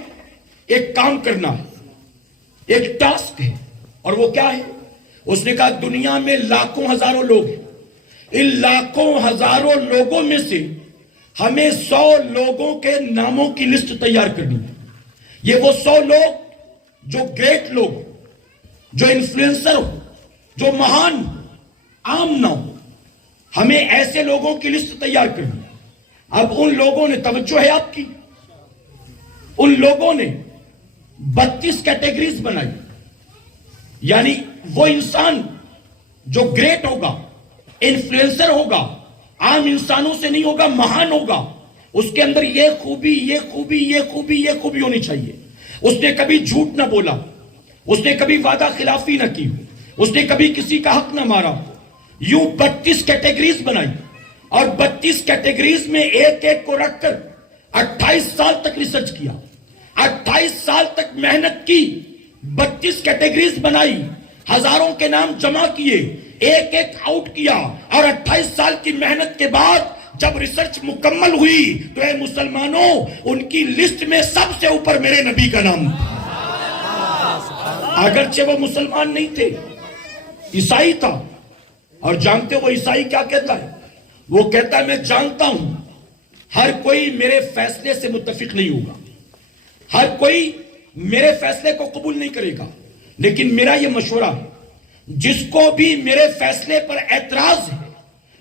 ایک کام کرنا ہے، ایک ٹاسک ہے، اور وہ کیا ہے؟ اس نے کہا دنیا میں لاکھوں ہزاروں لوگ ہیں، ان لاکھوں ہزاروں لوگوں میں سے ہمیں 100 لوگوں کے ناموں کی لسٹ تیار کرنی ہے۔ یہ وہ 100 لوگ جو گریٹ لوگ، جو انفلوئنسر ہو، جو مہان عام نہ ہو، ہمیں ایسے لوگوں کی لسٹ تیار کرنی ہے۔ اب ان لوگوں نے، توجہ ہے آپ کی، ان لوگوں نے 32 کیٹیگریز بنائی، یعنی وہ انسان جو گریٹ ہوگا، انفلوئنسر ہوگا، عام انسانوں سے نہیں ہوگا، مہان ہوگا، اس کے اندر یہ خوبی، یہ خوبی، یہ خوبی، یہ خوبی ہونی چاہیے۔ اس نے کبھی جھوٹ نہ بولا، اس نے کبھی وعدہ خلافی نہ کی، اس نے کبھی کسی کا حق نہ مارا۔ یوں 32 کیٹیگریز بنائی، اور 32 کیٹیگریز میں ایک ایک کو رکھ کر 28 سال تک ریسرچ کیا، 28 سال تک محنت کی، 32 کیٹیگریز بنائی، ہزاروں کے نام جمع کیے، ایک ایک آؤٹ کیا، اور 28 سال کی محنت کے بعد جب ریسرچ مکمل ہوئی تو اے مسلمانوں، ان کی لسٹ میں سب سے اوپر میرے نبی کا نام تھا۔ اگرچہ وہ مسلمان نہیں تھے، عیسائی تھا، اور جانتے وہ عیسائی کیا کہتا ہے؟ وہ کہتا ہے میں جانتا ہوں ہر کوئی میرے فیصلے سے متفق نہیں ہوگا، ہر کوئی میرے فیصلے کو قبول نہیں کرے گا، لیکن میرا یہ مشورہ ہے جس کو بھی میرے فیصلے پر اعتراض ہے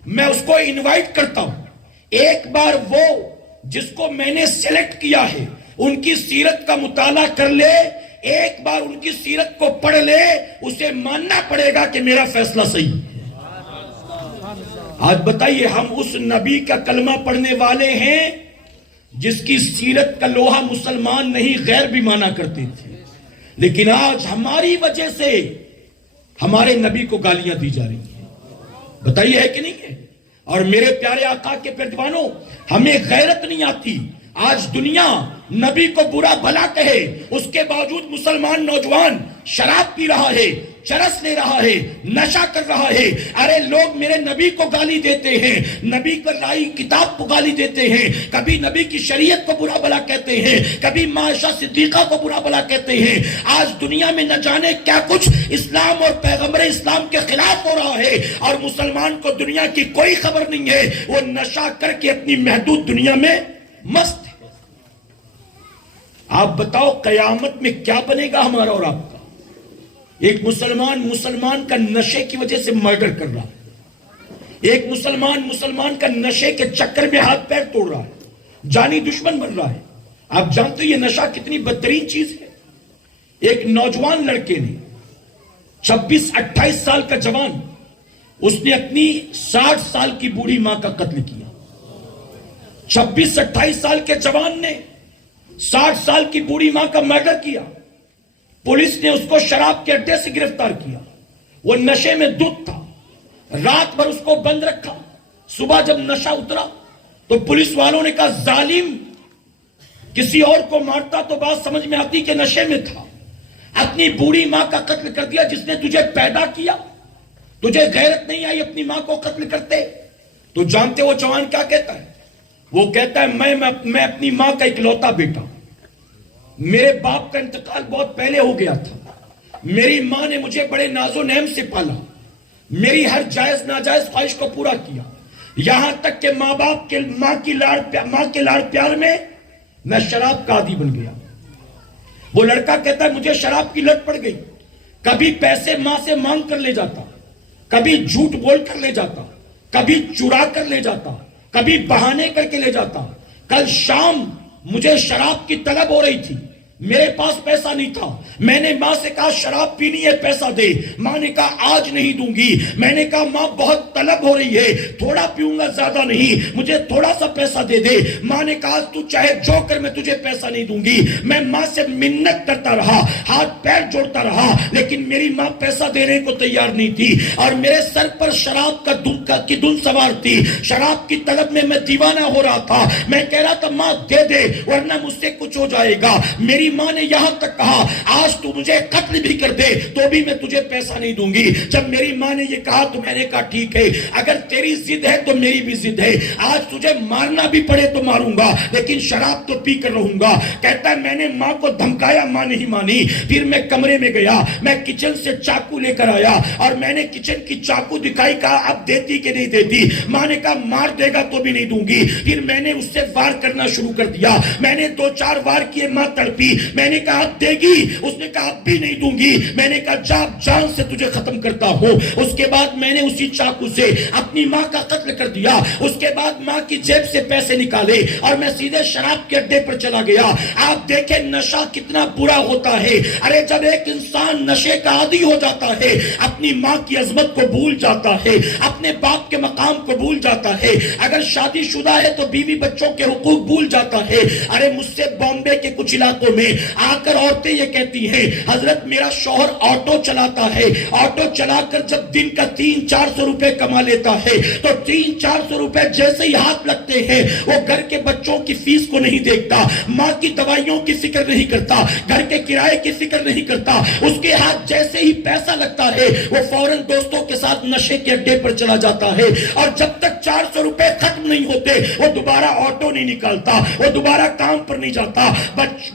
میں اس کو انوائٹ کرتا ہوں، ایک بار وہ جس کو میں نے سلیکٹ کیا ہے ان کی سیرت کا مطالعہ کر لے، ایک بار ان کی سیرت کو پڑھ لے، اسے ماننا پڑے گا کہ میرا فیصلہ صحیح ہے۔ آج بتائیے ہم اس نبی کا کلمہ پڑھنے والے ہیں جس کی سیرت کا لوہا مسلمان نہیں غیر بھی مانا کرتے تھے، لیکن آج ہماری وجہ سے ہمارے نبی کو گالیاں دی جا رہی ہیں۔ بتائیے ہے کہ نہیں ہے؟ اور میرے پیارے آقا کے پیروانوں، ہمیں غیرت نہیں آتی۔ آج دنیا نبی کو برا بھلا کہے، اس کے باوجود مسلمان نوجوان شراب پی رہا ہے، چرس لے رہا ہے، نشہ کر رہا ہے۔ ارے لوگ میرے نبی کو گالی دیتے ہیں، نبی کو لائی کتاب کو گالی دیتے ہیں، کبھی نبی کی شریعت کو برا بھلا کہتے ہیں، کبھی معاشہ صدیقہ کو برا بھلا کہتے ہیں۔ آج دنیا میں نہ جانے کیا کچھ اسلام اور پیغمبر اسلام کے خلاف ہو رہا ہے، اور مسلمان کو دنیا کی کوئی خبر نہیں ہے۔ وہ نشہ کر کے اپنی محدود دنیا میں مست ہے۔ آپ بتاؤ قیامت میں کیا بنے گا ہمارا اور آپ کا؟ ایک مسلمان کا نشے کی وجہ سے مرڈر کر رہا ہے، ایک مسلمان کا نشے کے چکر میں ہاتھ پیر توڑ رہا ہے، جانی دشمن بن رہا ہے۔ آپ جانتے یہ نشہ کتنی بدترین چیز ہے۔ ایک نوجوان لڑکے نے 26-28 سال کا جوان، اس نے اپنی 60 سال کی بوڑھی ماں کا قتل کیا۔ 26-28 سال کے جوان نے 60 سال کی بوڑھی ماں کا مرڈر کیا۔ پولیس نے اس کو شراب کے اڈے سے گرفتار کیا۔ وہ نشے میں دھت تھا، رات بھر اس کو بند رکھا۔ صبح جب نشہ اترا تو پولیس والوں نے کہا ظالم، کسی اور کو مارتا تو بات سمجھ میں آتی کہ نشے میں تھا، اپنی بوڑھی ماں کا قتل کر دیا جس نے تجھے پیدا کیا۔ تجھے غیرت نہیں آئی اپنی ماں کو قتل کرتے؟ تو جانتے وہ جوان کیا کہتا ہے؟ وہ کہتا ہے میں اپنی ماں کا اکلوتا بیٹا ہوں، میرے باپ کا انتقال بہت پہلے ہو گیا تھا، میری ماں نے مجھے بڑے ناز و نعم سے پالا، میری ہر جائز ناجائز خواہش کو پورا کیا، یہاں تک کہ ماں کے لاڑ پیار میں میں شراب کا عادی بن گیا۔ وہ لڑکا کہتا ہے مجھے شراب کی لت پڑ گئی، کبھی پیسے ماں سے مانگ کر لے جاتا، کبھی جھوٹ بول کر لے جاتا، کبھی چرا کر لے جاتا، کبھی بہانے کر کے لے جاتا۔ کل شام مجھے شراب کی طلب ہو رہی تھی، میرے پاس پیسہ نہیں تھا، میں نے ماں سے کہا شراب پینی ہے پیسہ دے، ماں نے کہا آج نہیں دوں گی۔ میں نے کہا ماں بہت طلب ہو رہی ہے، تھوڑا پیوں گا زیادہ نہیں، مجھے تھوڑا سا پیسہ دے دے۔ ماں نے کہا تو چاہے جو کر میں تجھے پیسہ نہیں دوں گی۔ میں ماں سے منت کرتا رہا، ہاتھ پیر جوڑتا رہا، لیکن میری ماں پیسہ دینے کو تیار نہیں تھی، اور میرے سر پر شراب کی دھن سوار تھی، شراب کی طلب میں دیوانہ ہو رہا تھا۔ میں کہہ رہا تھا ماں دے دے ورنہ مجھ سے کچھ ہو جائے گا۔ میری ماں نے یہاں تک کہا آج تو مجھے قتل بھی کر دے تو بھی میں تجھے پیسہ نہیں دوں گی۔ جب میری ماں نے یہ کہا تو میں نے کہا ٹھیک ہے، اگر تیری ضد ہے تو میری بھی ضد ہے، آج تجھے مارنا بھی پڑے تو ماروں گا، لیکن شراب تو پی کر رہوں گا۔ کہتا ہے میں نے ماں کو دھمکایا، ماں نہیں مانی۔ پھر میں کمرے میں گیا، میں کچن سے چاقو لے کر آیا اور میں نے کچن کی چاقو دکھائی، کہا اب دیتی کہ نہیں دیتی؟ ماں نے کہا مار دے گا تو بھی نہیں دوں گی۔ پھر میں نے اس سے وار کرنا شروع کر دیا، میں نے 2-4 وار کیے، ماں تڑپی، میں نے کہا اب دے گی؟ اس نے کہا اب بھی نہیں دوں گی۔ میں نے کہا جان سے تجھے ختم کرتا ہوں۔ اس کے بعد میں نے اسی چاقو سے اپنی ماں کا قتل کر دیا۔ اس کے بعد ماں کی جیب سے پیسے نکالے اور میں سیدھے شراب کے اڈے پر چلا گیا۔ آپ دیکھیں نشہ کتنا برا ہوتا ہے۔ ارے جب ایک انسان نشے کا عادی ہو جاتا ہے، اپنی ماں کی عظمت کو بھول جاتا ہے، اپنے باپ کے مقام کو بھول جاتا ہے، اگر شادی شدہ ہے تو بیوی بچوں کے حقوق بھول جاتا ہے۔ ارے مجھ سے بامبے کے کچھ علاقوں میں آ کر عورتیں یہ کہتی ہیں حضرت میرا شوہر آٹو چلاتا ہے، آٹو چلا کر جب دن کا 300-400 روپے کما لیتا ہے تو 300-400 روپے جیسے ہی ہاتھ لگتے ہیں وہ گھر کے بچوں کی فیس کو نہیں دیکھتا، ماں کی دوائیوں کی فکر نہیں کرتا، گھر کے کرائے کی فکر نہیں کرتا۔ اس کے ہاتھ جیسے ہی پیسہ لگتا ہے وہ فوراً دوستوں کے ساتھ نشے کے اڈے پر چلا جاتا ہے، اور جب تک 400 روپے ختم نہیں ہوتے وہ دوبارہ آٹو نہیں نکالتا، وہ دوبارہ کام پر نہیں جاتا۔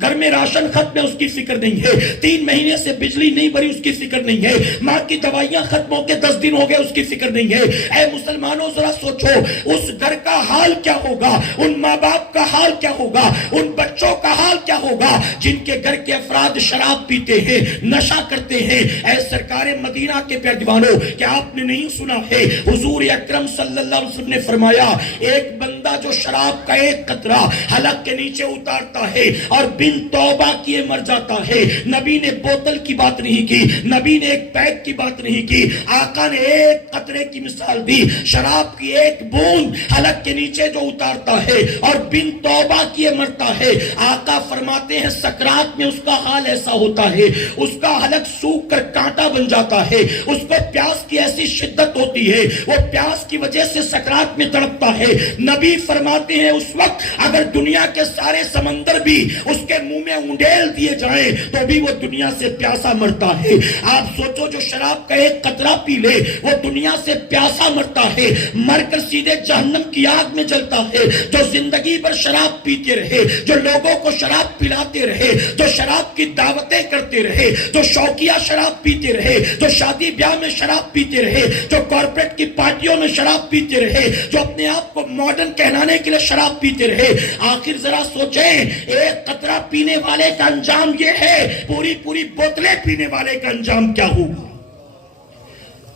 گھر میں راشن ختم ہے اس کی فکر نہیں ہے، 3 مہینے سے بجلی نہیں بھری اس کی فکر نہیں ہے، ماں کی دوائیاں ختم ہو کے 10 دن ہو گئے اس کی فکر نہیں ہے۔ اے مسلمانوں ذرا سوچو اس گھر کا حال کیا ہوگا، ان ماں باپ کا حال کیا ہوگا، ان بچوں کا حال کیا ہوگا جن کے گھر کے افراد شراب پیتے ہیں، نشہ کرتے ہیں۔ اے سرکار مدینہ کے پیروانوں، کیا آپ نے نہیں سنا ہے حضور اکرم صلی اللہ علیہ وسلم نے فرمایا ایک بندہ جو شراب کا ایک قطرہ حلق کے نیچے اتارتا ہے اور بن تو توبہ کیے مر جاتا ہے۔ نبی نے بوتل کی بات نہیں کی، نبی نے ایک پیک کی بات نہیں کی، آقا نے ایک قطرے کی مثال دی، شراب کی ایک بوند حلق کے نیچے جو اتارتا ہے اور بن توبہ کیے مرتا ہے، آقا فرماتے ہیں سکرات میں اس کا حال ایسا ہوتا ہے، اس کا حلق سوکھ کر کانٹا بن جاتا ہے، اس کو پیاس کی ایسی شدت ہوتی ہے، وہ پیاس کی وجہ سے سکرات میں تڑپتا ہے۔ نبی فرماتے ہیں اس وقت اگر دنیا کے سارے سمندر بھی اس کے منہ میں انڈیل دیے جائیں تو بھی وہ دنیا سے پیاسا مرتا ہے۔ آپ سوچو جو شراب کا ایک قطرہ پی لے وہ دنیا سے پیاسا مرتا ہے، مر کر سیدھے جہنم کی آگ میں جلتا ہے۔ جو زندگی بھر شراب پیتے رہے، جو لوگوں کو شراب پلاتے رہے، جو شراب کی دعوتیں کرتے رہے، جو شوقیہ شراب پیتے رہے، جو شادی بیاہ میں شراب پیتے رہے، جو کارپوریٹ کی پارٹیوں میں شراب پیتے رہے، جو اپنے آپ کو ماڈرن کہلانے کے لیے شراب پیتے رہے، آخر ذرا سوچیں ایک قطرہ پینے والے کا انجام یہ ہے، پوری پوری بوتلیں پینے والے کا انجام کیا ہوگا؟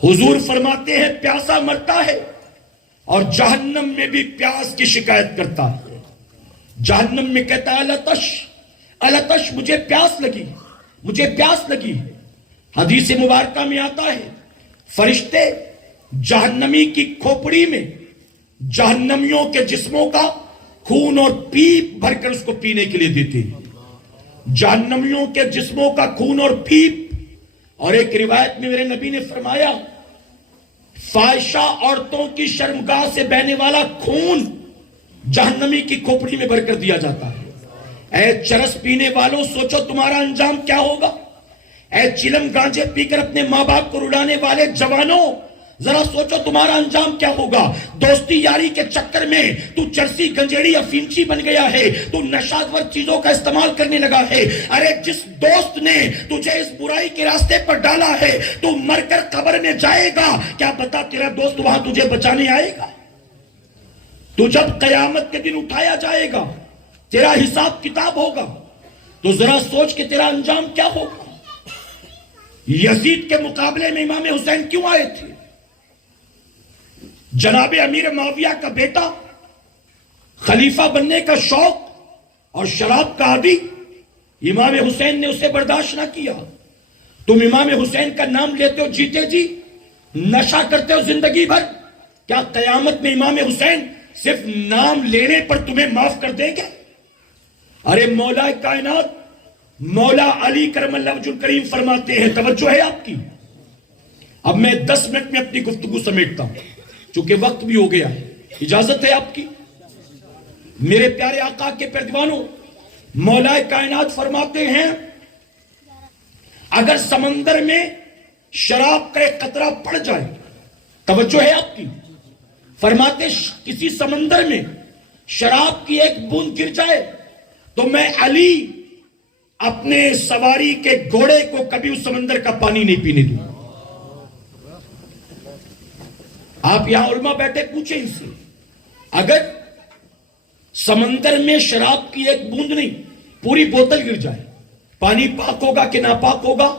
حضور فرماتے ہیں پیاسا مرتا ہے اور جہنم میں بھی پیاس کی شکایت کرتا ہے۔ جہنم میں کہتا ہے الاتش الاتش، مجھے پیاس لگی، مجھے پیاس لگی۔ حدیث مبارکہ میں آتا ہے فرشتے جہنمی کی کھوپڑی میں جہنمیوں کے جسموں کا خون اور پیپ بھر کر اس کو پینے کے لیے دیتے ہیں، جہنمیوں کے جسموں کا خون اور پیپ۔ اور ایک روایت میں میرے نبی نے فرمایا فاحشہ عورتوں کی شرمگاہ سے بہنے والا خون جہنمی کی کھوپڑی میں بھر کر دیا جاتا ہے۔ اے چرس پینے والوں سوچو تمہارا انجام کیا ہوگا؟ اے چلم گانجے پی کر اپنے ماں باپ کو رلانے والے جوانوں ذرا سوچو تمہارا انجام کیا ہوگا؟ دوستی یاری کے چکر میں تو چرسی گنجیڑی افینچی بن گیا ہے، تو نشادور چیزوں کا استعمال کرنے لگا ہے۔ ارے جس دوست نے تجھے اس برائی کے راستے پر ڈالا ہے تو مر کر قبر میں جائے گا، کیا پتا تیرا دوست وہاں تجھے بچانے آئے گا؟ تو جب قیامت کے دن اٹھایا جائے گا، تیرا حساب کتاب ہوگا، تو ذرا سوچ کہ تیرا انجام کیا ہوگا۔ یزید کے مقابلے میں امام حسین کیوں آئے تھے؟ جناب امیر معاویہ کا بیٹا، خلیفہ بننے کا شوق اور شراب کا عادی، امام حسین نے اسے برداشت نہ کیا۔ تم امام حسین کا نام لیتے ہو جیتے جی، نشہ کرتے ہو زندگی بھر، کیا قیامت میں امام حسین صرف نام لینے پر تمہیں معاف کر دیں گے؟ ارے مولا کائنات مولا علی کرم اللہ وجہ الکریم فرماتے ہیں، توجہ ہے آپ کی؟ اب میں 10 منٹ میں اپنی گفتگو سمیٹتا ہوں چونکہ وقت بھی ہو گیا ہے، اجازت ہے آپ کی؟ میرے پیارے آقا کے پردیوانوں، مولا کائنات فرماتے ہیں اگر سمندر میں شراب کا ایک قطرہ پڑ جائے، توجہ ہے آپ کی؟ فرماتے کسی سمندر میں شراب کی ایک بوند گر جائے تو میں علی اپنے سواری کے گھوڑے کو کبھی اس سمندر کا پانی نہیں پینے دوں۔ آپ یہاں علماء بیٹھے پوچھیں ان سے، اگر سمندر میں شراب کی ایک بوند نہیں پوری بوتل گر جائے، پانی پاک ہوگا کہ ناپاک ہوگا؟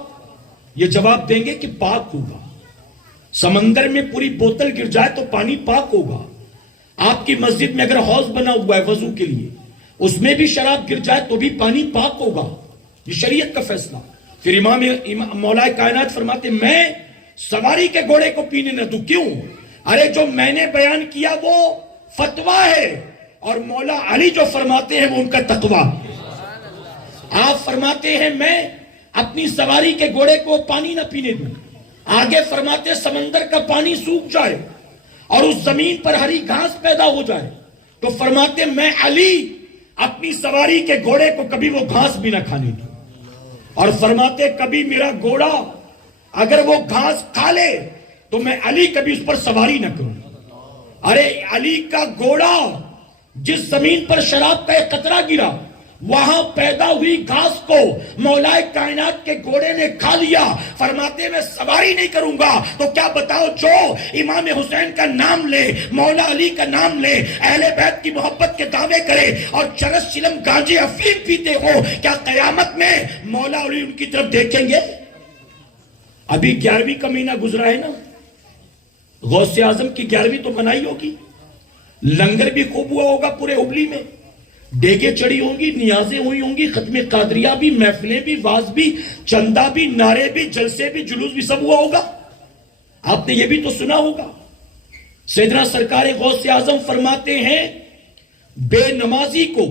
یہ جواب دیں گے کہ پاک ہوگا۔ سمندر میں پوری بوتل گر جائے تو پانی پاک ہوگا۔ آپ کی مسجد میں اگر حوض بنا ہوا ہے وضو کے لیے، اس میں بھی شراب گر جائے تو بھی پانی پاک ہوگا، یہ شریعت کا فیصلہ۔ پھر امام مولا کائنات فرماتے میں سواری کے گھوڑے کو پینے نہ دوں، کیوں؟ ارے جو میں نے بیان کیا وہ فتویٰ ہے اور مولا علی جو فرماتے ہیں وہ ان کا تقویٰ۔ آپ فرماتے ہیں میں اپنی سواری کے گھوڑے کو پانی نہ پینے دوں، آگے فرماتے سمندر کا پانی سوکھ جائے اور اس زمین پر ہری گھاس پیدا ہو جائے تو فرماتے میں علی اپنی سواری کے گھوڑے کو کبھی وہ گھاس بھی نہ کھانے دوں، اور فرماتے کبھی میرا گھوڑا اگر وہ گھاس کھا لے تو میں علی کبھی اس پر سواری نہ کروں۔ ارے علی کا گھوڑا جس زمین پر شراب کا ایک قطرہ گرا وہاں پیدا ہوئی گھاس کو مولا کائنات کے گھوڑے نے کھا لیا، فرماتے میں سواری نہیں کروں گا، تو کیا بتاؤ جو امام حسین کا نام لے، مولا علی کا نام لے، اہل بیت کی محبت کے دعوے کرے اور چرس چلم گانجے افیم پیتے ہو، کیا قیامت میں مولا علی ان کی طرف دیکھیں گے؟ ابھی 11ویں کا مہینہ گزرا ہے نا، غوث اعظم کی 11ویں تو منائی ہوگی، لنگر بھی خوب ہوا ہوگا پورے ہبلی میں، ڈیگے چڑی ہوں گی, نیازیں ہوئی ہوں گی, ختم قادریہ بھی, محفلیں بھی, واز بھی, چندہ بھی, نعرے بھی, جلسے بھی, جلوس بھی سب ہوا ہوگا. آپ نے یہ بھی تو سنا ہوگا. سیدنا سرکار غوث اعظم فرماتے ہیں بے نمازی کو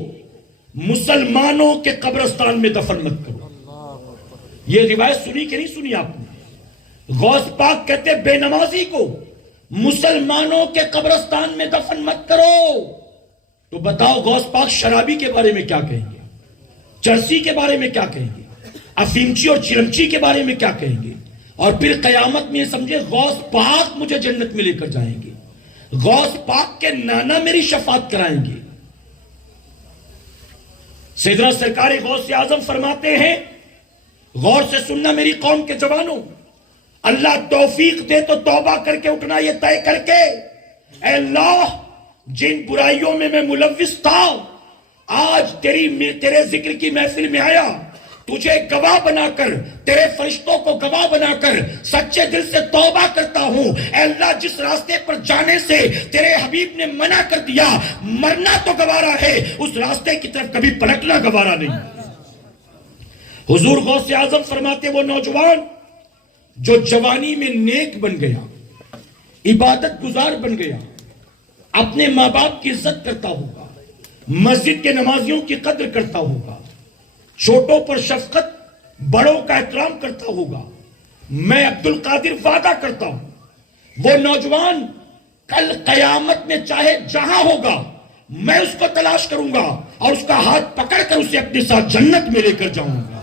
مسلمانوں کے قبرستان میں دفن مت کرو. یہ روایت سنی کہ نہیں سنی آپ نے؟ غوث پاک کہتے بے نمازی کو مسلمانوں کے قبرستان میں دفن مت کرو. تو بتاؤ غوث پاک شرابی کے بارے میں کیا کہیں گے, چرسی کے بارے میں کیا کہیں گے, افیمچی اور چرمچی کے بارے میں کیا کہیں گے؟ اور پھر قیامت میں یہ سمجھے غوث پاک مجھے جنت میں لے کر جائیں گے, غوث پاک کے نانا میری شفاعت کرائیں گے. سیدنا سرکار غوث اعظم فرماتے ہیں غور سے سننا میری قوم کے جوانوں, اللہ توفیق دے تو توبہ کر کے اٹھنا یہ طے کر کے, اے اللہ جن برائیوں میں ملوث تھا آج تیرے ذکر کی محفل میں آیا, تجھے گواہ بنا کر, تیرے فرشتوں کو گواہ بنا کر سچے دل سے توبہ کرتا ہوں. اے اللہ جس راستے پر جانے سے تیرے حبیب نے منع کر دیا, مرنا تو گوارا ہے, اس راستے کی طرف کبھی پلٹنا گوارا نہیں. حضور غوث اعظم فرماتے وہ نوجوان جو جوانی میں نیک بن گیا, عبادت گزار بن گیا, اپنے ماں باپ کی عزت کرتا ہوگا, مسجد کے نمازیوں کی قدر کرتا ہوگا, چھوٹوں پر شفقت, بڑوں کا احترام کرتا ہوگا, میں عبد القادر وعدہ کرتا ہوں وہ نوجوان کل قیامت میں چاہے جہاں ہوگا میں اس کو تلاش کروں گا اور اس کا ہاتھ پکڑ کر اسے اپنے ساتھ جنت میں لے کر جاؤں گا.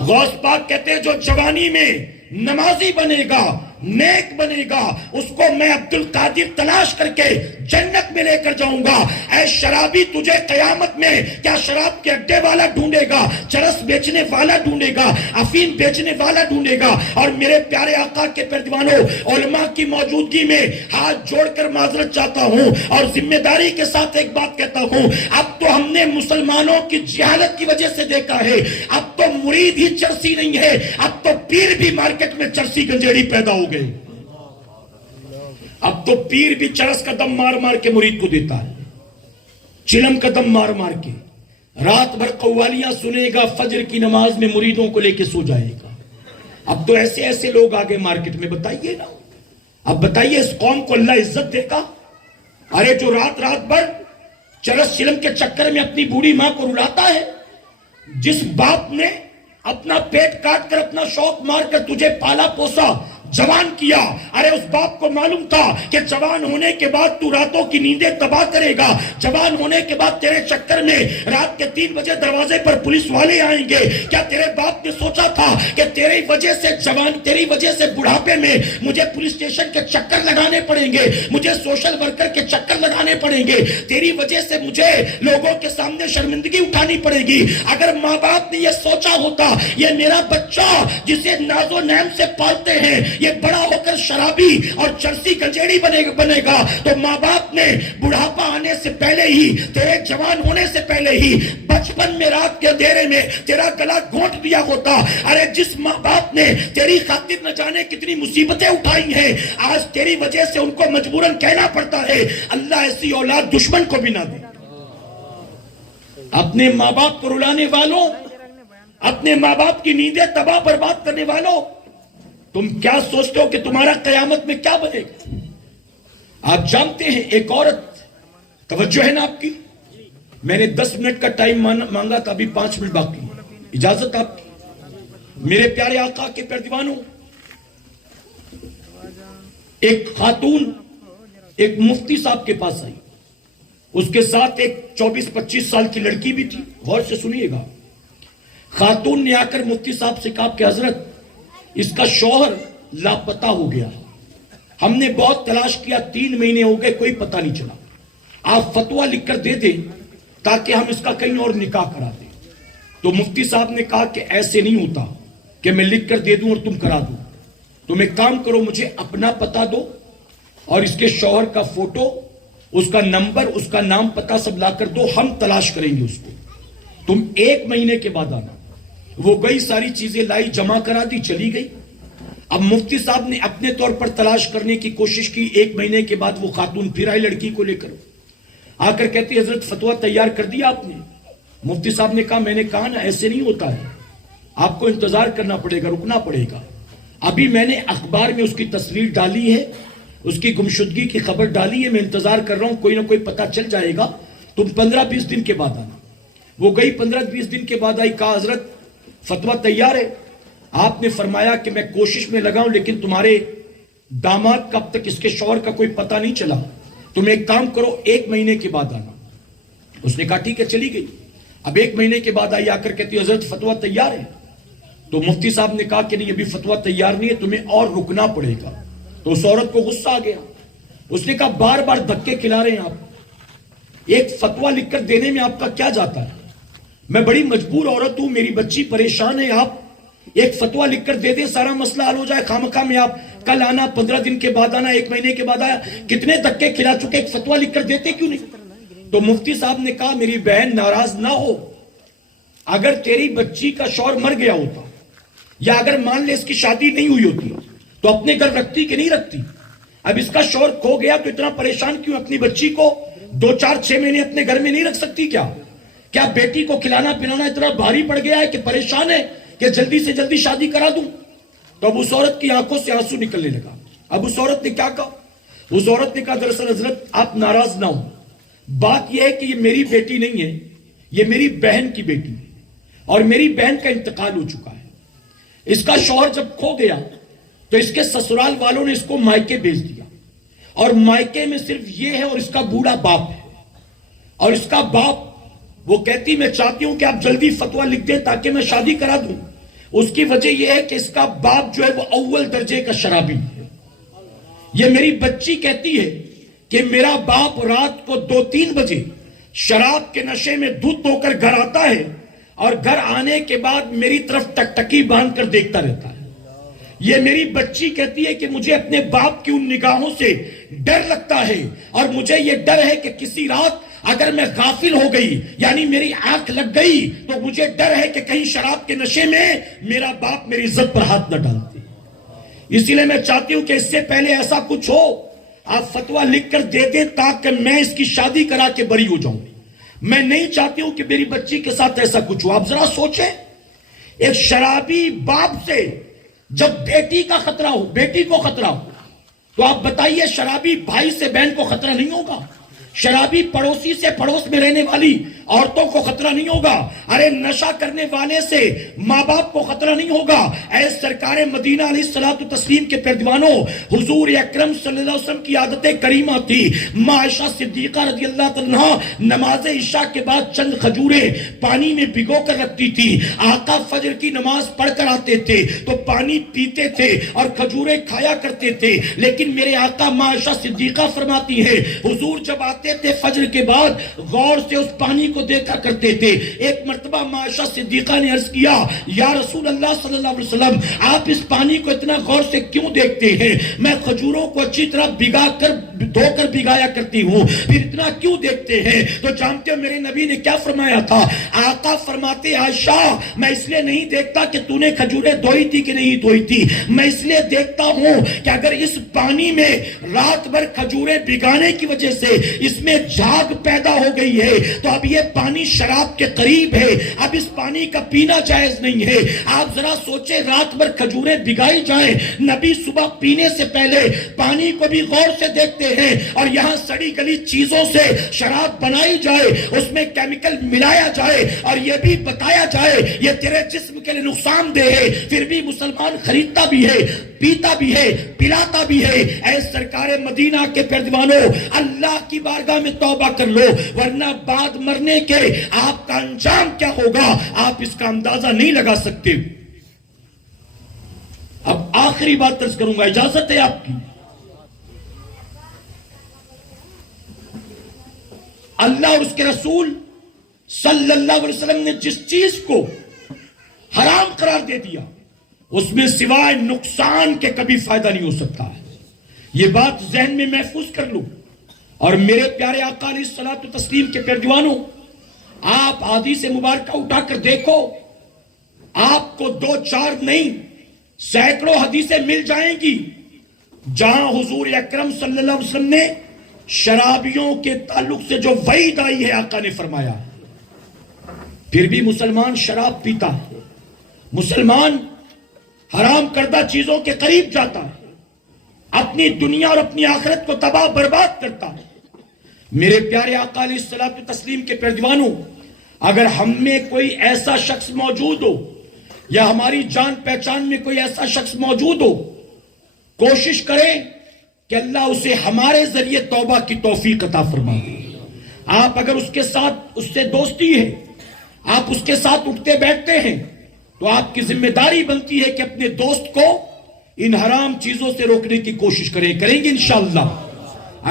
غوث پاک کہتے ہیں جو جوانی میں نمازی بنے گا, نیک بنے گا, اس کو میں عبد القادر تلاش کر کے جنت میں لے کر جاؤں گا. اے شرابی تجھے قیامت میں کیا شراب کے اڈے والا ڈھونڈے گا, چرس بیچنے والا ڈھونڈے گا, افیم بیچنے والا ڈھونڈے گا. اور میرے پیارے آقا کے پردوانوں, علماء کی موجودگی میں ہاتھ جوڑ کر معذرت چاہتا ہوں اور ذمہ داری کے ساتھ ایک بات کہتا ہوں, اب تو ہم نے مسلمانوں کی جہالت کی وجہ سے دیکھا ہے, اب تو مرید ہی چرسی نہیں ہے, اب تو پیر بھی مارکیٹ میں چرسی گنجیڑی پیدا ہو گئی. اب تو پیر بھی چرس کا دم مار مار کے مرید کو دیتا ہے, چلم کا دم مار مار کے, رات بھر قوالیاں سنے گا, فجر کی نماز میں مریدوں کو لے کے سو جائے گا. اب تو ایسے ایسے لوگ آگے مارکیٹ میں, بتائیے نا, اب بتائیے اس قوم کو اللہ عزت دے گا؟ ارے جو رات بھر چرس چلم کے چکر میں اپنی بوڑھی ماں کو رلاتا ہے, جس باپ نے اپنا پیٹ کاٹ کر اپنا شوق مار کر تجھے پالا پوسا, جوان کیا, ارے اس باپ کو معلوم تھا کہ جوان ہونے کے بعد تو راتوں کی نیندیں تباہ کرے گا, جوان ہونے کے بعد تیرے چکر میں رات کے 3 بجے دروازے پر پولیس والے آئیں گے. کیا تیرے باپ نے سوچا تھا کہ تیری وجہ سے بڑھاپے میں مجھے پولیس اسٹیشن کے چکر لگانے پڑیں گے, مجھے سوشل ورکر کے چکر لگانے پڑیں گے, تیری وجہ سے مجھے لوگوں کے سامنے شرمندگی اٹھانی پڑے گی؟ اگر ماں باپ نے یہ سوچا ہوتا یہ میرا بچہ جسے ناز و نعم سے پالتے ہیں یہ بڑا ہو کر شرابی اور چرسی گنجیڑی بنے گا, تو ماں باپ نے بڑھاپا آنے سے پہلے ہی, تیرے جوان ہونے سے پہلے ہی بچپن میں رات کے اندھیرے میں تیرا گلا گھونٹ دیا ہوتا. ارے جس ماں باپ نے تیری خاطر نہ جانے کتنی مصیبتیں اٹھائی ہیں, آج تیری وجہ سے ان کو مجبوراً کہنا پڑتا ہے اللہ ایسی اولاد دشمن کو بھی نہ دے. اپنے ماں باپ کو رلانے والوں, اپنے ماں باپ کی نیندیں تباہ برباد کرنے والوں, تم کیا سوچتے ہو کہ تمہارا قیامت میں کیا بنے گا؟ آپ جانتے ہیں ایک عورت, توجہ ہے نا آپ کی, میں نے 10 منٹ کا ٹائم مانگا تھا, ابھی 5 منٹ باقی, اجازت آپ کی. میرے پیارے آقا کے پردوانوں, ایک خاتون ایک مفتی صاحب کے پاس آئی, اس کے ساتھ ایک 24-25 سال کی لڑکی بھی تھی. غور سے سنیے گا. خاتون نے آ کر مفتی صاحب سے کہا کہ حضرت اس کا شوہر لاپتہ ہو گیا, ہم نے بہت تلاش کیا, 3 مہینے ہو گئے کوئی پتہ نہیں چلا, آپ فتویٰ لکھ کر دے دیں تاکہ ہم اس کا کہیں اور نکاح کرا دیں. تو مفتی صاحب نے کہا کہ ایسے نہیں ہوتا کہ میں لکھ کر دے دوں اور تم کرا دو, تم ایک کام کرو, مجھے اپنا پتہ دو اور اس کے شوہر کا فوٹو, اس کا نمبر, اس کا نام پتہ سب لا کر دو, ہم تلاش کریں گے اس کو, تم 1 مہینے کے بعد آنا. وہ گئی, ساری چیزیں لائی, جمع کرا دی, چلی گئی. اب مفتی صاحب نے اپنے طور پر تلاش کرنے کی کوشش کی, 1 مہینے کے بعد وہ خاتون پھر آئی لڑکی کو لے کر. آ کر کہتی حضرت فتویٰ تیار کر دیا آپ نے؟ مفتی صاحب نے کہا میں نے کہا نا ایسے نہیں ہوتا ہے، آپ کو انتظار کرنا پڑے گا، رکنا پڑے گا. ابھی میں نے اخبار میں اس کی تصویر ڈالی ہے، اس کی گمشدگی کی خبر ڈالی ہے، میں انتظار کر رہا ہوں، کوئی نہ کوئی پتہ چل جائے گا، تم 15-20 دن کے بعد آنا. وہ گئی 15-20 دن کے بعد آئی، کہا حضرت فتویٰ تیار ہے. آپ نے فرمایا کہ میں کوشش میں لگا ہوں لیکن تمہارے داماد کا اب تک اس کے شوہر کا کوئی پتہ نہیں چلا، تم ایک کام کرو 1 مہینے کے بعد آنا. اس نے کہا ٹھیک ہے، چلی گئی. اب 1 مہینے کے بعد آئی، آ کر کہتی حضرت فتویٰ تیار ہے. تو مفتی صاحب نے کہا کہ نہیں ابھی فتویٰ تیار نہیں ہے، تمہیں اور رکنا پڑے گا. تو اس عورت کو غصہ آ گیا. اس نے کہا بار بار دھکے کھلا رہے ہیں آپ، ایک فتویٰ لکھ کر دینے میں آپ کا کیا جاتا ہے؟ میں بڑی مجبور عورت ہوں، میری بچی پریشان ہے، آپ ایک فتویٰ لکھ کر دے دیں سارا مسئلہ حل ہو جائے. خامخواہ میں آپ کل آنا، 15 دن کے بعد آنا، 1 مہینے کے بعد آیا، کتنے دھکے کھلا چکے، ایک فتویٰ لکھ کر دیتے کیوں نہیں؟ تو مفتی صاحب نے کہا میری بہن ناراض نہ ہو، اگر تیری بچی کا شوہر مر گیا ہوتا یا اگر مان لے اس کی شادی نہیں ہوئی ہوتی تو اپنے گھر رکھتی کہ نہیں رکھتی؟ اب اس کا شوہر کھو گیا تو اتنا پریشان کیوں؟ اپنی بچی کو 2-4-6 مہینے اپنے گھر میں نہیں رکھ سکتی کیا؟ کیا بیٹی کو کھلانا پلانا اتنا بھاری پڑ گیا ہے کہ پریشان ہے کہ جلدی سے جلدی شادی کرا دوں؟ تو اب اس عورت کی آنکھوں سے آنسو نکلنے لگا. اب اس عورت نے کیا کہا؟ اس عورت نے کہا دراصل حضرت آپ ناراض نہ ہو، بات یہ ہے کہ یہ میری بیٹی نہیں ہے، یہ میری بہن کی بیٹی ہے اور میری بہن کا انتقال ہو چکا ہے. اس کا شوہر جب کھو گیا تو اس کے سسرال والوں نے اس کو مائکے بھیج دیا، اور مائکے میں صرف یہ ہے اور اس کا بوڑھا باپ ہے. اور اس کا باپ وہ کہتی میں چاہتی ہوں کہ آپ جلدی فتویٰ لکھ دیں تاکہ میں شادی کرا دوں. اس کی وجہ یہ ہے کہ اس کا باپ جو ہے وہ اول درجے کا شرابی ہے. یہ میری بچی کہتی ہے کہ میرا باپ رات کو 2-3 بجے شراب کے نشے میں دودھ دھو کر گھر آتا ہے اور گھر آنے کے بعد میری طرف ٹکٹکی باندھ کر دیکھتا رہتا ہے. یہ میری بچی کہتی ہے کہ مجھے اپنے باپ کی ان نگاہوں سے ڈر لگتا ہے، اور مجھے یہ ڈر ہے کہ کسی رات اگر میں غافل ہو گئی یعنی میری آنکھ لگ گئی تو مجھے ڈر ہے کہ کہیں شراب کے نشے میں میرا باپ میری عزت پر ہاتھ نہ ڈال دے. اسی لیے میں چاہتی ہوں کہ اس سے پہلے ایسا کچھ ہو آپ فتویٰ لکھ کر دے دیں تاکہ میں اس کی شادی کرا کے بری ہو جاؤں. میں نہیں چاہتی ہوں کہ میری بچی کے ساتھ ایسا کچھ ہو. آپ ذرا سوچیں، ایک شرابی باپ سے جب بیٹی کا خطرہ ہو، بیٹی کو خطرہ ہو، تو آپ بتائیے شرابی بھائی سے بہن کو خطرہ نہیں ہوگا؟ شرابی پڑوسی سے پڑوس میں رہنے والی عورتوں کو خطرہ نہیں ہوگا؟ ارے نشہ کرنے والے سے ماں باپ کو خطرہ نہیں ہوگا؟ اے سرکار مدینہ علیہ الصلوۃ والتسلیم کے پردوانوں، حضور اکرم صلی اللہ علیہ وسلم کی عادت کریمہ تھی. ماں عائشہ صدیقہ رضی اللہ تعالیٰ نماز عشاء کے بعد چند کھجوریں پانی میں بھگو کر رکھتی تھی. آقا فجر کی نماز پڑھ کر آتے تھے تو پانی پیتے تھے اور کھجوریں کھایا کرتے تھے. لیکن میرے آقا ماں عائشہ صدیقہ فرماتی ہے حضور جب آتے تھے فجر کے بعد غور سے اس پانی کو دیکھا کرتے تھے. ایک مرتبہ ماں عائشہ صدیقہ نے عرض کیا یا رسول اللہ صلی اللہ علیہ وسلم آپ اس پانی کو اتنا غور سے کیوں دیکھتے ہیں؟ میں کھجوروں کو اچھی طرح بھگا کر دھو کر بھگایا کرتی ہوں، پھر اتنا کیوں دیکھتے ہیں؟ تو جانتے ہو میرے نبی نے کیا فرمایا تھا؟ آقا فرماتے عائشہ میں اس لیے نہیں دیکھتا کہ تو نے کھجوریں دھوئی تھی کہ نہیں دھوئی تھی، میں اس لیے دیکھتا ہوں کہ اگر اس پانی میں رات بھر کھجوریں بھگانے کی وجہ سے اس میں جھاگ پیدا ہو گئی ہے تو اب یہ پانی شراب کے قریب ہے، اب اس پانی کا پینا جائز نہیں ہے. آپ ذرا سوچیں رات بھر کھجوریں بھگائی جائیں، نبی صبح پینے سے پہلے پانی کو بھی غور سے دیکھتے ہیں، اور یہاں سڑی گلی چیزوں سے شراب بنائی جائے، اس میں کیمیکل ملایا جائے اور یہ بھی بتایا جائے یہ تیرے جسم کے لیے نقصان دہ ہے، پھر بھی مسلمان خریدتا بھی ہے، پیتا بھی ہے، پلاتا بھی ہے. اے سرکار مدینہ کے پردوانوں، اللہ کی بارگاہ میں توبہ کر لو ورنہ بعد مرنے کے آپ کا انجام کیا ہوگا آپ اس کا اندازہ نہیں لگا سکتے. اب آخری بات عرض کروں گا، اجازت ہے آپ کی؟ اللہ اور اس کے رسول صلی اللہ علیہ وسلم نے جس چیز کو حرام قرار دے دیا اس میں سوائے نقصان کے کبھی فائدہ نہیں ہو سکتا ہے. یہ بات ذہن میں محفوظ کر لو. اور میرے پیارے آقا علیہ الصلوۃ والتسلیم کے پردوانوں، آپ حدیث مبارکہ اٹھا کر دیکھو، آپ کو 2-4 نہیں سینکڑوں حدیثیں مل جائیں گی جہاں حضور اکرم صلی اللہ علیہ وسلم نے شرابیوں کے تعلق سے جو وعید آئی ہے آقا نے فرمایا پھر بھی مسلمان شراب پیتا ہے، مسلمان حرام کردہ چیزوں کے قریب جاتا ہے، اپنی دنیا اور اپنی آخرت کو تباہ برباد کرتا ہے۔ میرے پیارے آقا علیہ الصلوۃ والتسلیم کے پیروانوں، اگر ہم میں کوئی ایسا شخص موجود ہو یا ہماری جان پہچان میں کوئی ایسا شخص موجود ہو، کوشش کریں کہ اللہ اسے ہمارے ذریعے توبہ کی توفیق عطا فرمائے۔ آپ اگر اس سے دوستی ہے، آپ اس کے ساتھ اٹھتے بیٹھتے ہیں، تو آپ کی ذمہ داری بنتی ہے کہ اپنے دوست کو ان حرام چیزوں سے روکنے کی کوشش کریں گے انشاءاللہ۔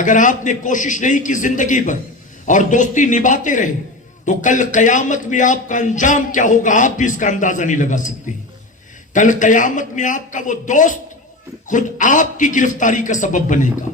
اگر آپ نے کوشش نہیں کی زندگی بھر اور دوستی نبھاتے رہے تو کل قیامت میں آپ کا انجام کیا ہوگا آپ بھی اس کا اندازہ نہیں لگا سکتے۔ کل قیامت میں آپ کا وہ دوست خود آپ کی گرفتاری کا سبب بنے گا،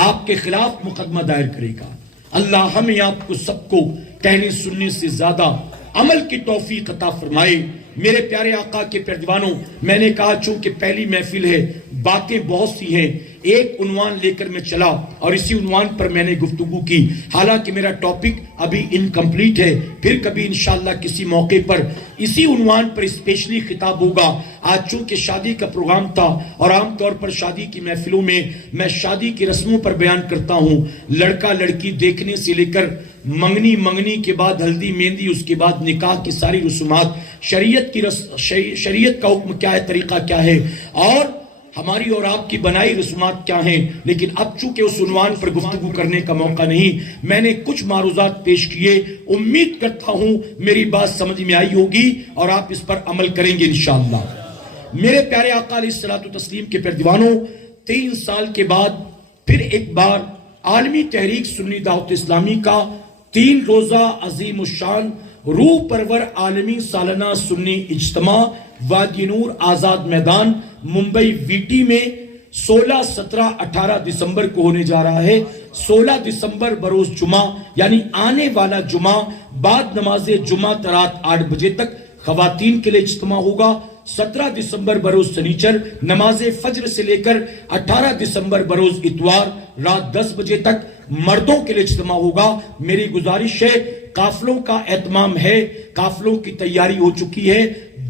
آپ کے خلاف مقدمہ دائر کرے گا۔ اللہ ہمیں آپ کو سب کو کہنے سننے سے زیادہ عمل کی توفیق عطا فرمائے۔ میرے پیارے آقا کے پیروانوں، میں نے کہا چونکہ پہلی محفل ہے، باتیں بہت سی ہیں، ایک عنوان لے کر میں چلا اور اسی عنوان پر میں نے گفتگو کی، حالانکہ میرا ٹاپک ابھی انکمپلیٹ ہے، پھر کبھی انشاءاللہ کسی موقع پر اسی عنوان پر اسپیشلی خطاب ہوگا۔ آج چونکہ شادی کا پروگرام تھا اور عام طور پر شادی کی محفلوں میں میں شادی کی رسموں پر بیان کرتا ہوں، لڑکا لڑکی دیکھنے سے لے کر منگنی کے بعد ہلدی مہندی، اس کے بعد نکاح کی ساری رسومات، شریعت کا حکم کیا ہے، طریقہ کیا ہے، اور ہماری اور آپ کی بنائی رسومات کیا ہیں۔ لیکن اب چونکہ اس عنوان پر گفتگو کرنے کا موقع نہیں، میں نے کچھ معروضات پیش کیے، امید کرتا ہوں میری بات سمجھ میں آئی ہوگی اور آپ اس پر عمل کریں گے انشاءاللہ۔ میرے پیارے آقا علیہ الصلوۃ والتسلیم کے پیروانوں، 3 سال کے بعد پھر ایک بار عالمی تحریک سنی دعوت اسلامی کا 3 روزہ عظیم الشان روح پرور عالمی سالانہ سنی اجتماع وادی نور آزاد میدان ممبئی ویٹی میں 16، 17، 18 دسمبر کو ہونے جا رہا ہے۔ 16 دسمبر بروز جمعہ یعنی آنے والا جمعہ بعد نماز جمعہ رات 8 بجے تک خواتین کے لیے اجتماع ہوگا۔ 17 دسمبر بروز سنیچر نماز فجر سے لے کر 18 دسمبر بروز اتوار رات 10 بجے تک مردوں کے لیے اجتماع ہوگا۔ میری گزارش ہے، قافلوں کا اہتمام ہے، قافلوں کی تیاری ہو چکی ہے،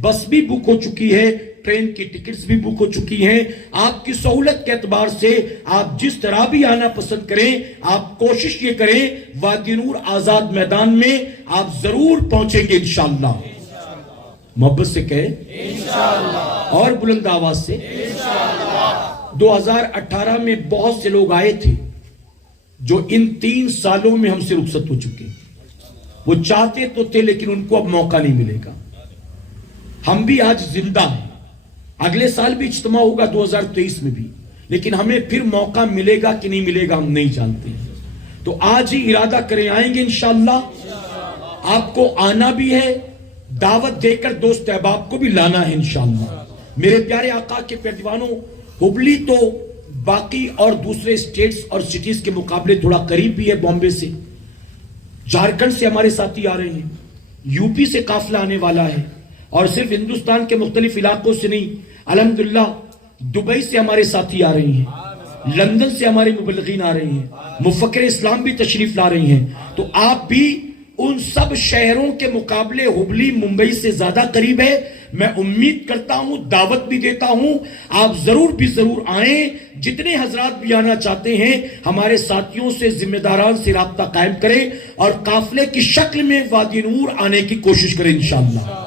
بس بھی بک ہو چکی ہے، ٹرین کی ٹکٹس بھی بک ہو چکی ہیں۔ آپ کی سہولت کے اعتبار سے آپ جس طرح بھی آنا پسند کریں، آپ کوشش یہ کریں وادی نور آزاد میدان میں آپ ضرور پہنچیں گے انشاءاللہ۔ محبت سے کہے انشاءاللہ، اور بلند آواز سے انشاءاللہ۔ 2018 میں بہت سے لوگ آئے تھے جو ان 3 سالوں میں ہم سے رخصت ہو چکے، وہ چاہتے تو تھے لیکن ان کو اب موقع نہیں ملے گا۔ ہم بھی آج زندہ ہیں، اگلے سال بھی اجتماع ہوگا 2023 میں بھی، لیکن ہمیں پھر موقع ملے گا کہ نہیں ملے گا ہم نہیں جانتے۔ تو آج ہی ارادہ کریں، آئیں گے انشاءاللہ۔ آپ کو آنا بھی ہے، دعوت دے کر دوست احباب کو بھی لانا ہے انشاءاللہ۔ میرے پیارے آقا کے پیروانوں، ہبلی تو باقی اور دوسرے اسٹیٹس اور سٹیز کے مقابلے تھوڑا قریب بھی ہے بامبے سے، جھارکھنڈ سے ہمارے ساتھی آ رہے ہیں، یو پی سے قافلہ آنے والا ہے، اور صرف ہندوستان کے مختلف علاقوں سے نہیں، الحمدللہ دبئی سے ہمارے ساتھی آ رہے ہیں، لندن سے ہمارے مبلغین آ رہے ہیں، مفکر اسلام بھی تشریف لا رہے ہیں۔ تو آپ بھی ان سب شہروں کے مقابلے ہبلی ممبئی سے زیادہ قریب ہے۔ میں امید کرتا ہوں، دعوت بھی دیتا ہوں، آپ ضرور آئیں۔ جتنے حضرات بھی آنا چاہتے ہیں ہمارے ساتھیوں سے، ذمہ داران سے رابطہ قائم کریں اور قافلے کی شکل میں وادی نور آنے کی کوشش کریں انشاءاللہ۔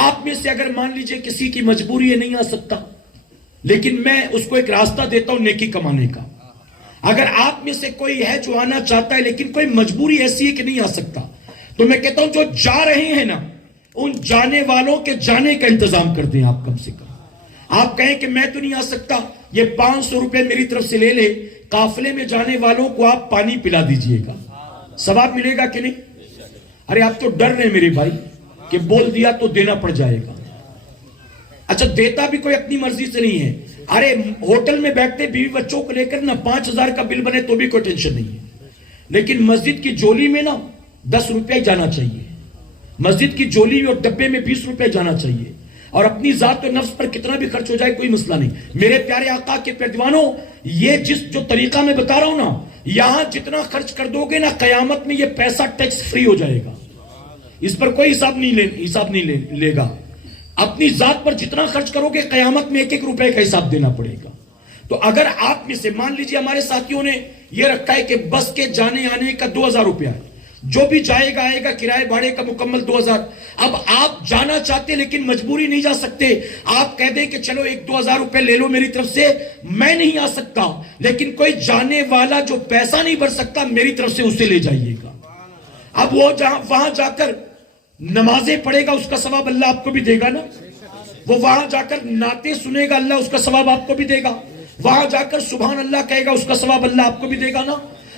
آپ میں سے اگر مان لیجئے کسی کی مجبوری ہے نہیں آ سکتا، لیکن میں اس کو ایک راستہ دیتا ہوں نیکی کمانے کا۔ اگر آپ میں سے کوئی ہے جو آنا چاہتا ہے لیکن کوئی مجبوری ایسی ہے کہ نہیں آ سکتا، تو میں کہتا ہوں جو جا رہے ہیں نا، ان جانے والوں کے جانے کا انتظام کر دیں آپ کم سے کم۔ آپ کہیں کہ میں تو نہیں آ سکتا، یہ 500 روپے میری طرف سے لے لے، قافلے میں جانے والوں کو آپ پانی پلا دیجئے گا، ثواب ملے گا کہ نہیں؟ ارے آپ تو ڈر رہے میرے بھائی کہ بول دیا تو دینا پڑ جائے گا۔ اچھا، دیتا بھی کوئی اپنی مرضی سے نہیں ہے۔ ارے ہوٹل میں بیٹھتے بیوی بچوں کو لے کر نا 5000 کا بل بنے تو بھی کوئی ٹینشن نہیں ہے، لیکن مسجد کی جولی میں نا 10 روپے جانا چاہیے، مسجد کی جولی اور ڈبے میں 20 روپے جانا چاہیے، اور اپنی ذات و نفس پر کتنا بھی خرچ ہو جائے کوئی مسئلہ نہیں۔ میرے پیارے آقا کے پیروانوں، یہ جو طریقہ میں بتا رہا ہوں نا، یہاں جتنا خرچ کر دو گے نا قیامت میں یہ پیسہ ٹیکس فری ہو جائے گا, اس پر کوئی حساب نہیں لے گا. اپنی ذات پر جتنا خرچ کرو گے قیامت میں 1-1 روپے کا حساب دینا پڑے گا. تو اگر آپ میں سے مان لیجئے ہمارے ساتھیوں نے یہ رکھا ہے کہ بس کے جانے آنے کا 2000 روپیہ ہے, جو بھی جائے گا آئے گا کرائے بھاڑے کا مکمل 2000. اب آپ جانا چاہتے لیکن مجبوری نہیں جا سکتے, آپ کہہ دیں کہ چلو 1-2000 روپے لے لو میری طرف سے, میں نہیں آ سکتا لیکن کوئی جانے والا جو پیسہ نہیں بھر سکتا میری طرف سے اسے لے جائیے گا. اب وہ وہاں جا کر نمازیں پڑھے گا اس کا ثواب اللہ آپ کو بھی دے گا نا, وہ وہاں جا کر نعتیں سنے گا اللہ اس کا ثواب آپ کو بھی دے گا, وہاں جا کر سبحان اللہ کہے گا اس کا ثواب اللہ آپ کو بھی دے گا نا.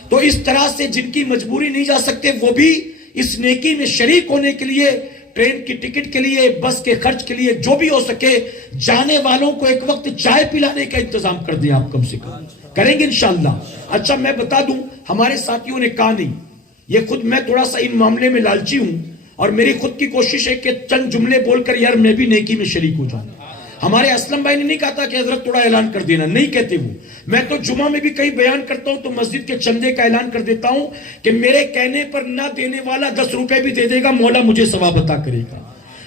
تو اس طرح سے جن کی مجبوری نہیں جا سکتے وہ بھی اس نیکی میں شریک ہونے کے لیے, ٹرین کی ٹکٹ کے لیے, بس کے خرچ کے لیے, جو بھی ہو سکے جانے والوں کو ایک وقت چائے پلانے کا انتظام کر دیں آپ کم سے کم, کریں گے انشاءاللہ. اچھا میں بتا دوں ہمارے ساتھیوں نے کہا نہیں, یہ خود میں تھوڑا سا ان معاملے میں لالچی ہوں اور میری خود کی کوشش ہے کہ چند جملے بول کر یار میں بھی نیکی میں شریک ہو جاؤں. ہمارے اسلم بھائی نے نہیں کہا تھا کہ حضرت تھوڑا اعلان کر دینا, نہیں کہتے وہ. میں تو جمعہ میں بھی کئی بیان کرتا ہوں تو مسجد کے چندے کا اعلان کر دیتا ہوں کہ میرے کہنے پر نہ دینے والا 10 روپے بھی دے دے گا مولا مجھے ثواب عطا کرے گا.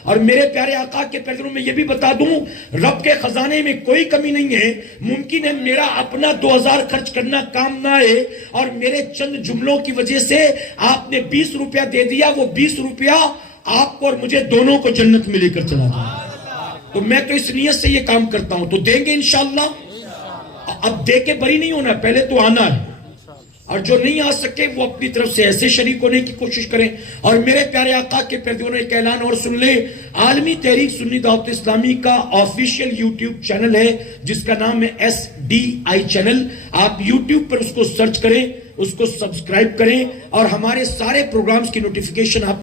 اور میرے پیارے آقا کے پیغمبر میں یہ بھی بتا دوں رب کے خزانے میں کوئی کمی نہیں ہے. ممکن ہے میرا اپنا 2000 خرچ کرنا کام نہ آئے اور میرے چند جملوں کی وجہ سے آپ نے 20 روپیہ دے دیا, وہ 20 روپیہ آپ کو اور مجھے دونوں کو جنت میں لے کر چلا جائے. تو میں تو اس نیت سے یہ کام کرتا ہوں, تو دیں گے انشاءاللہ. اب دے کے بری نہیں ہونا, پہلے تو آنا ہے, اور جو نہیں آ سکے وہ اپنی طرف سے ایسے شریک ہونے کی کوشش کریں. اور میرے پیارے آقا کے پیغمبر نے ایک اعلان اور سن لیں, عالمی تحریک سنی دعوت اسلامی کا آفیشیل یوٹیوب چینل ہے جس کا نام ہے SDI چینل. آپ یوٹیوب پر اس کو سرچ کریں, اس کو سبسکرائب کریں اور ہمارے سارے پروگرامز کی نوٹیفیکیشن آپ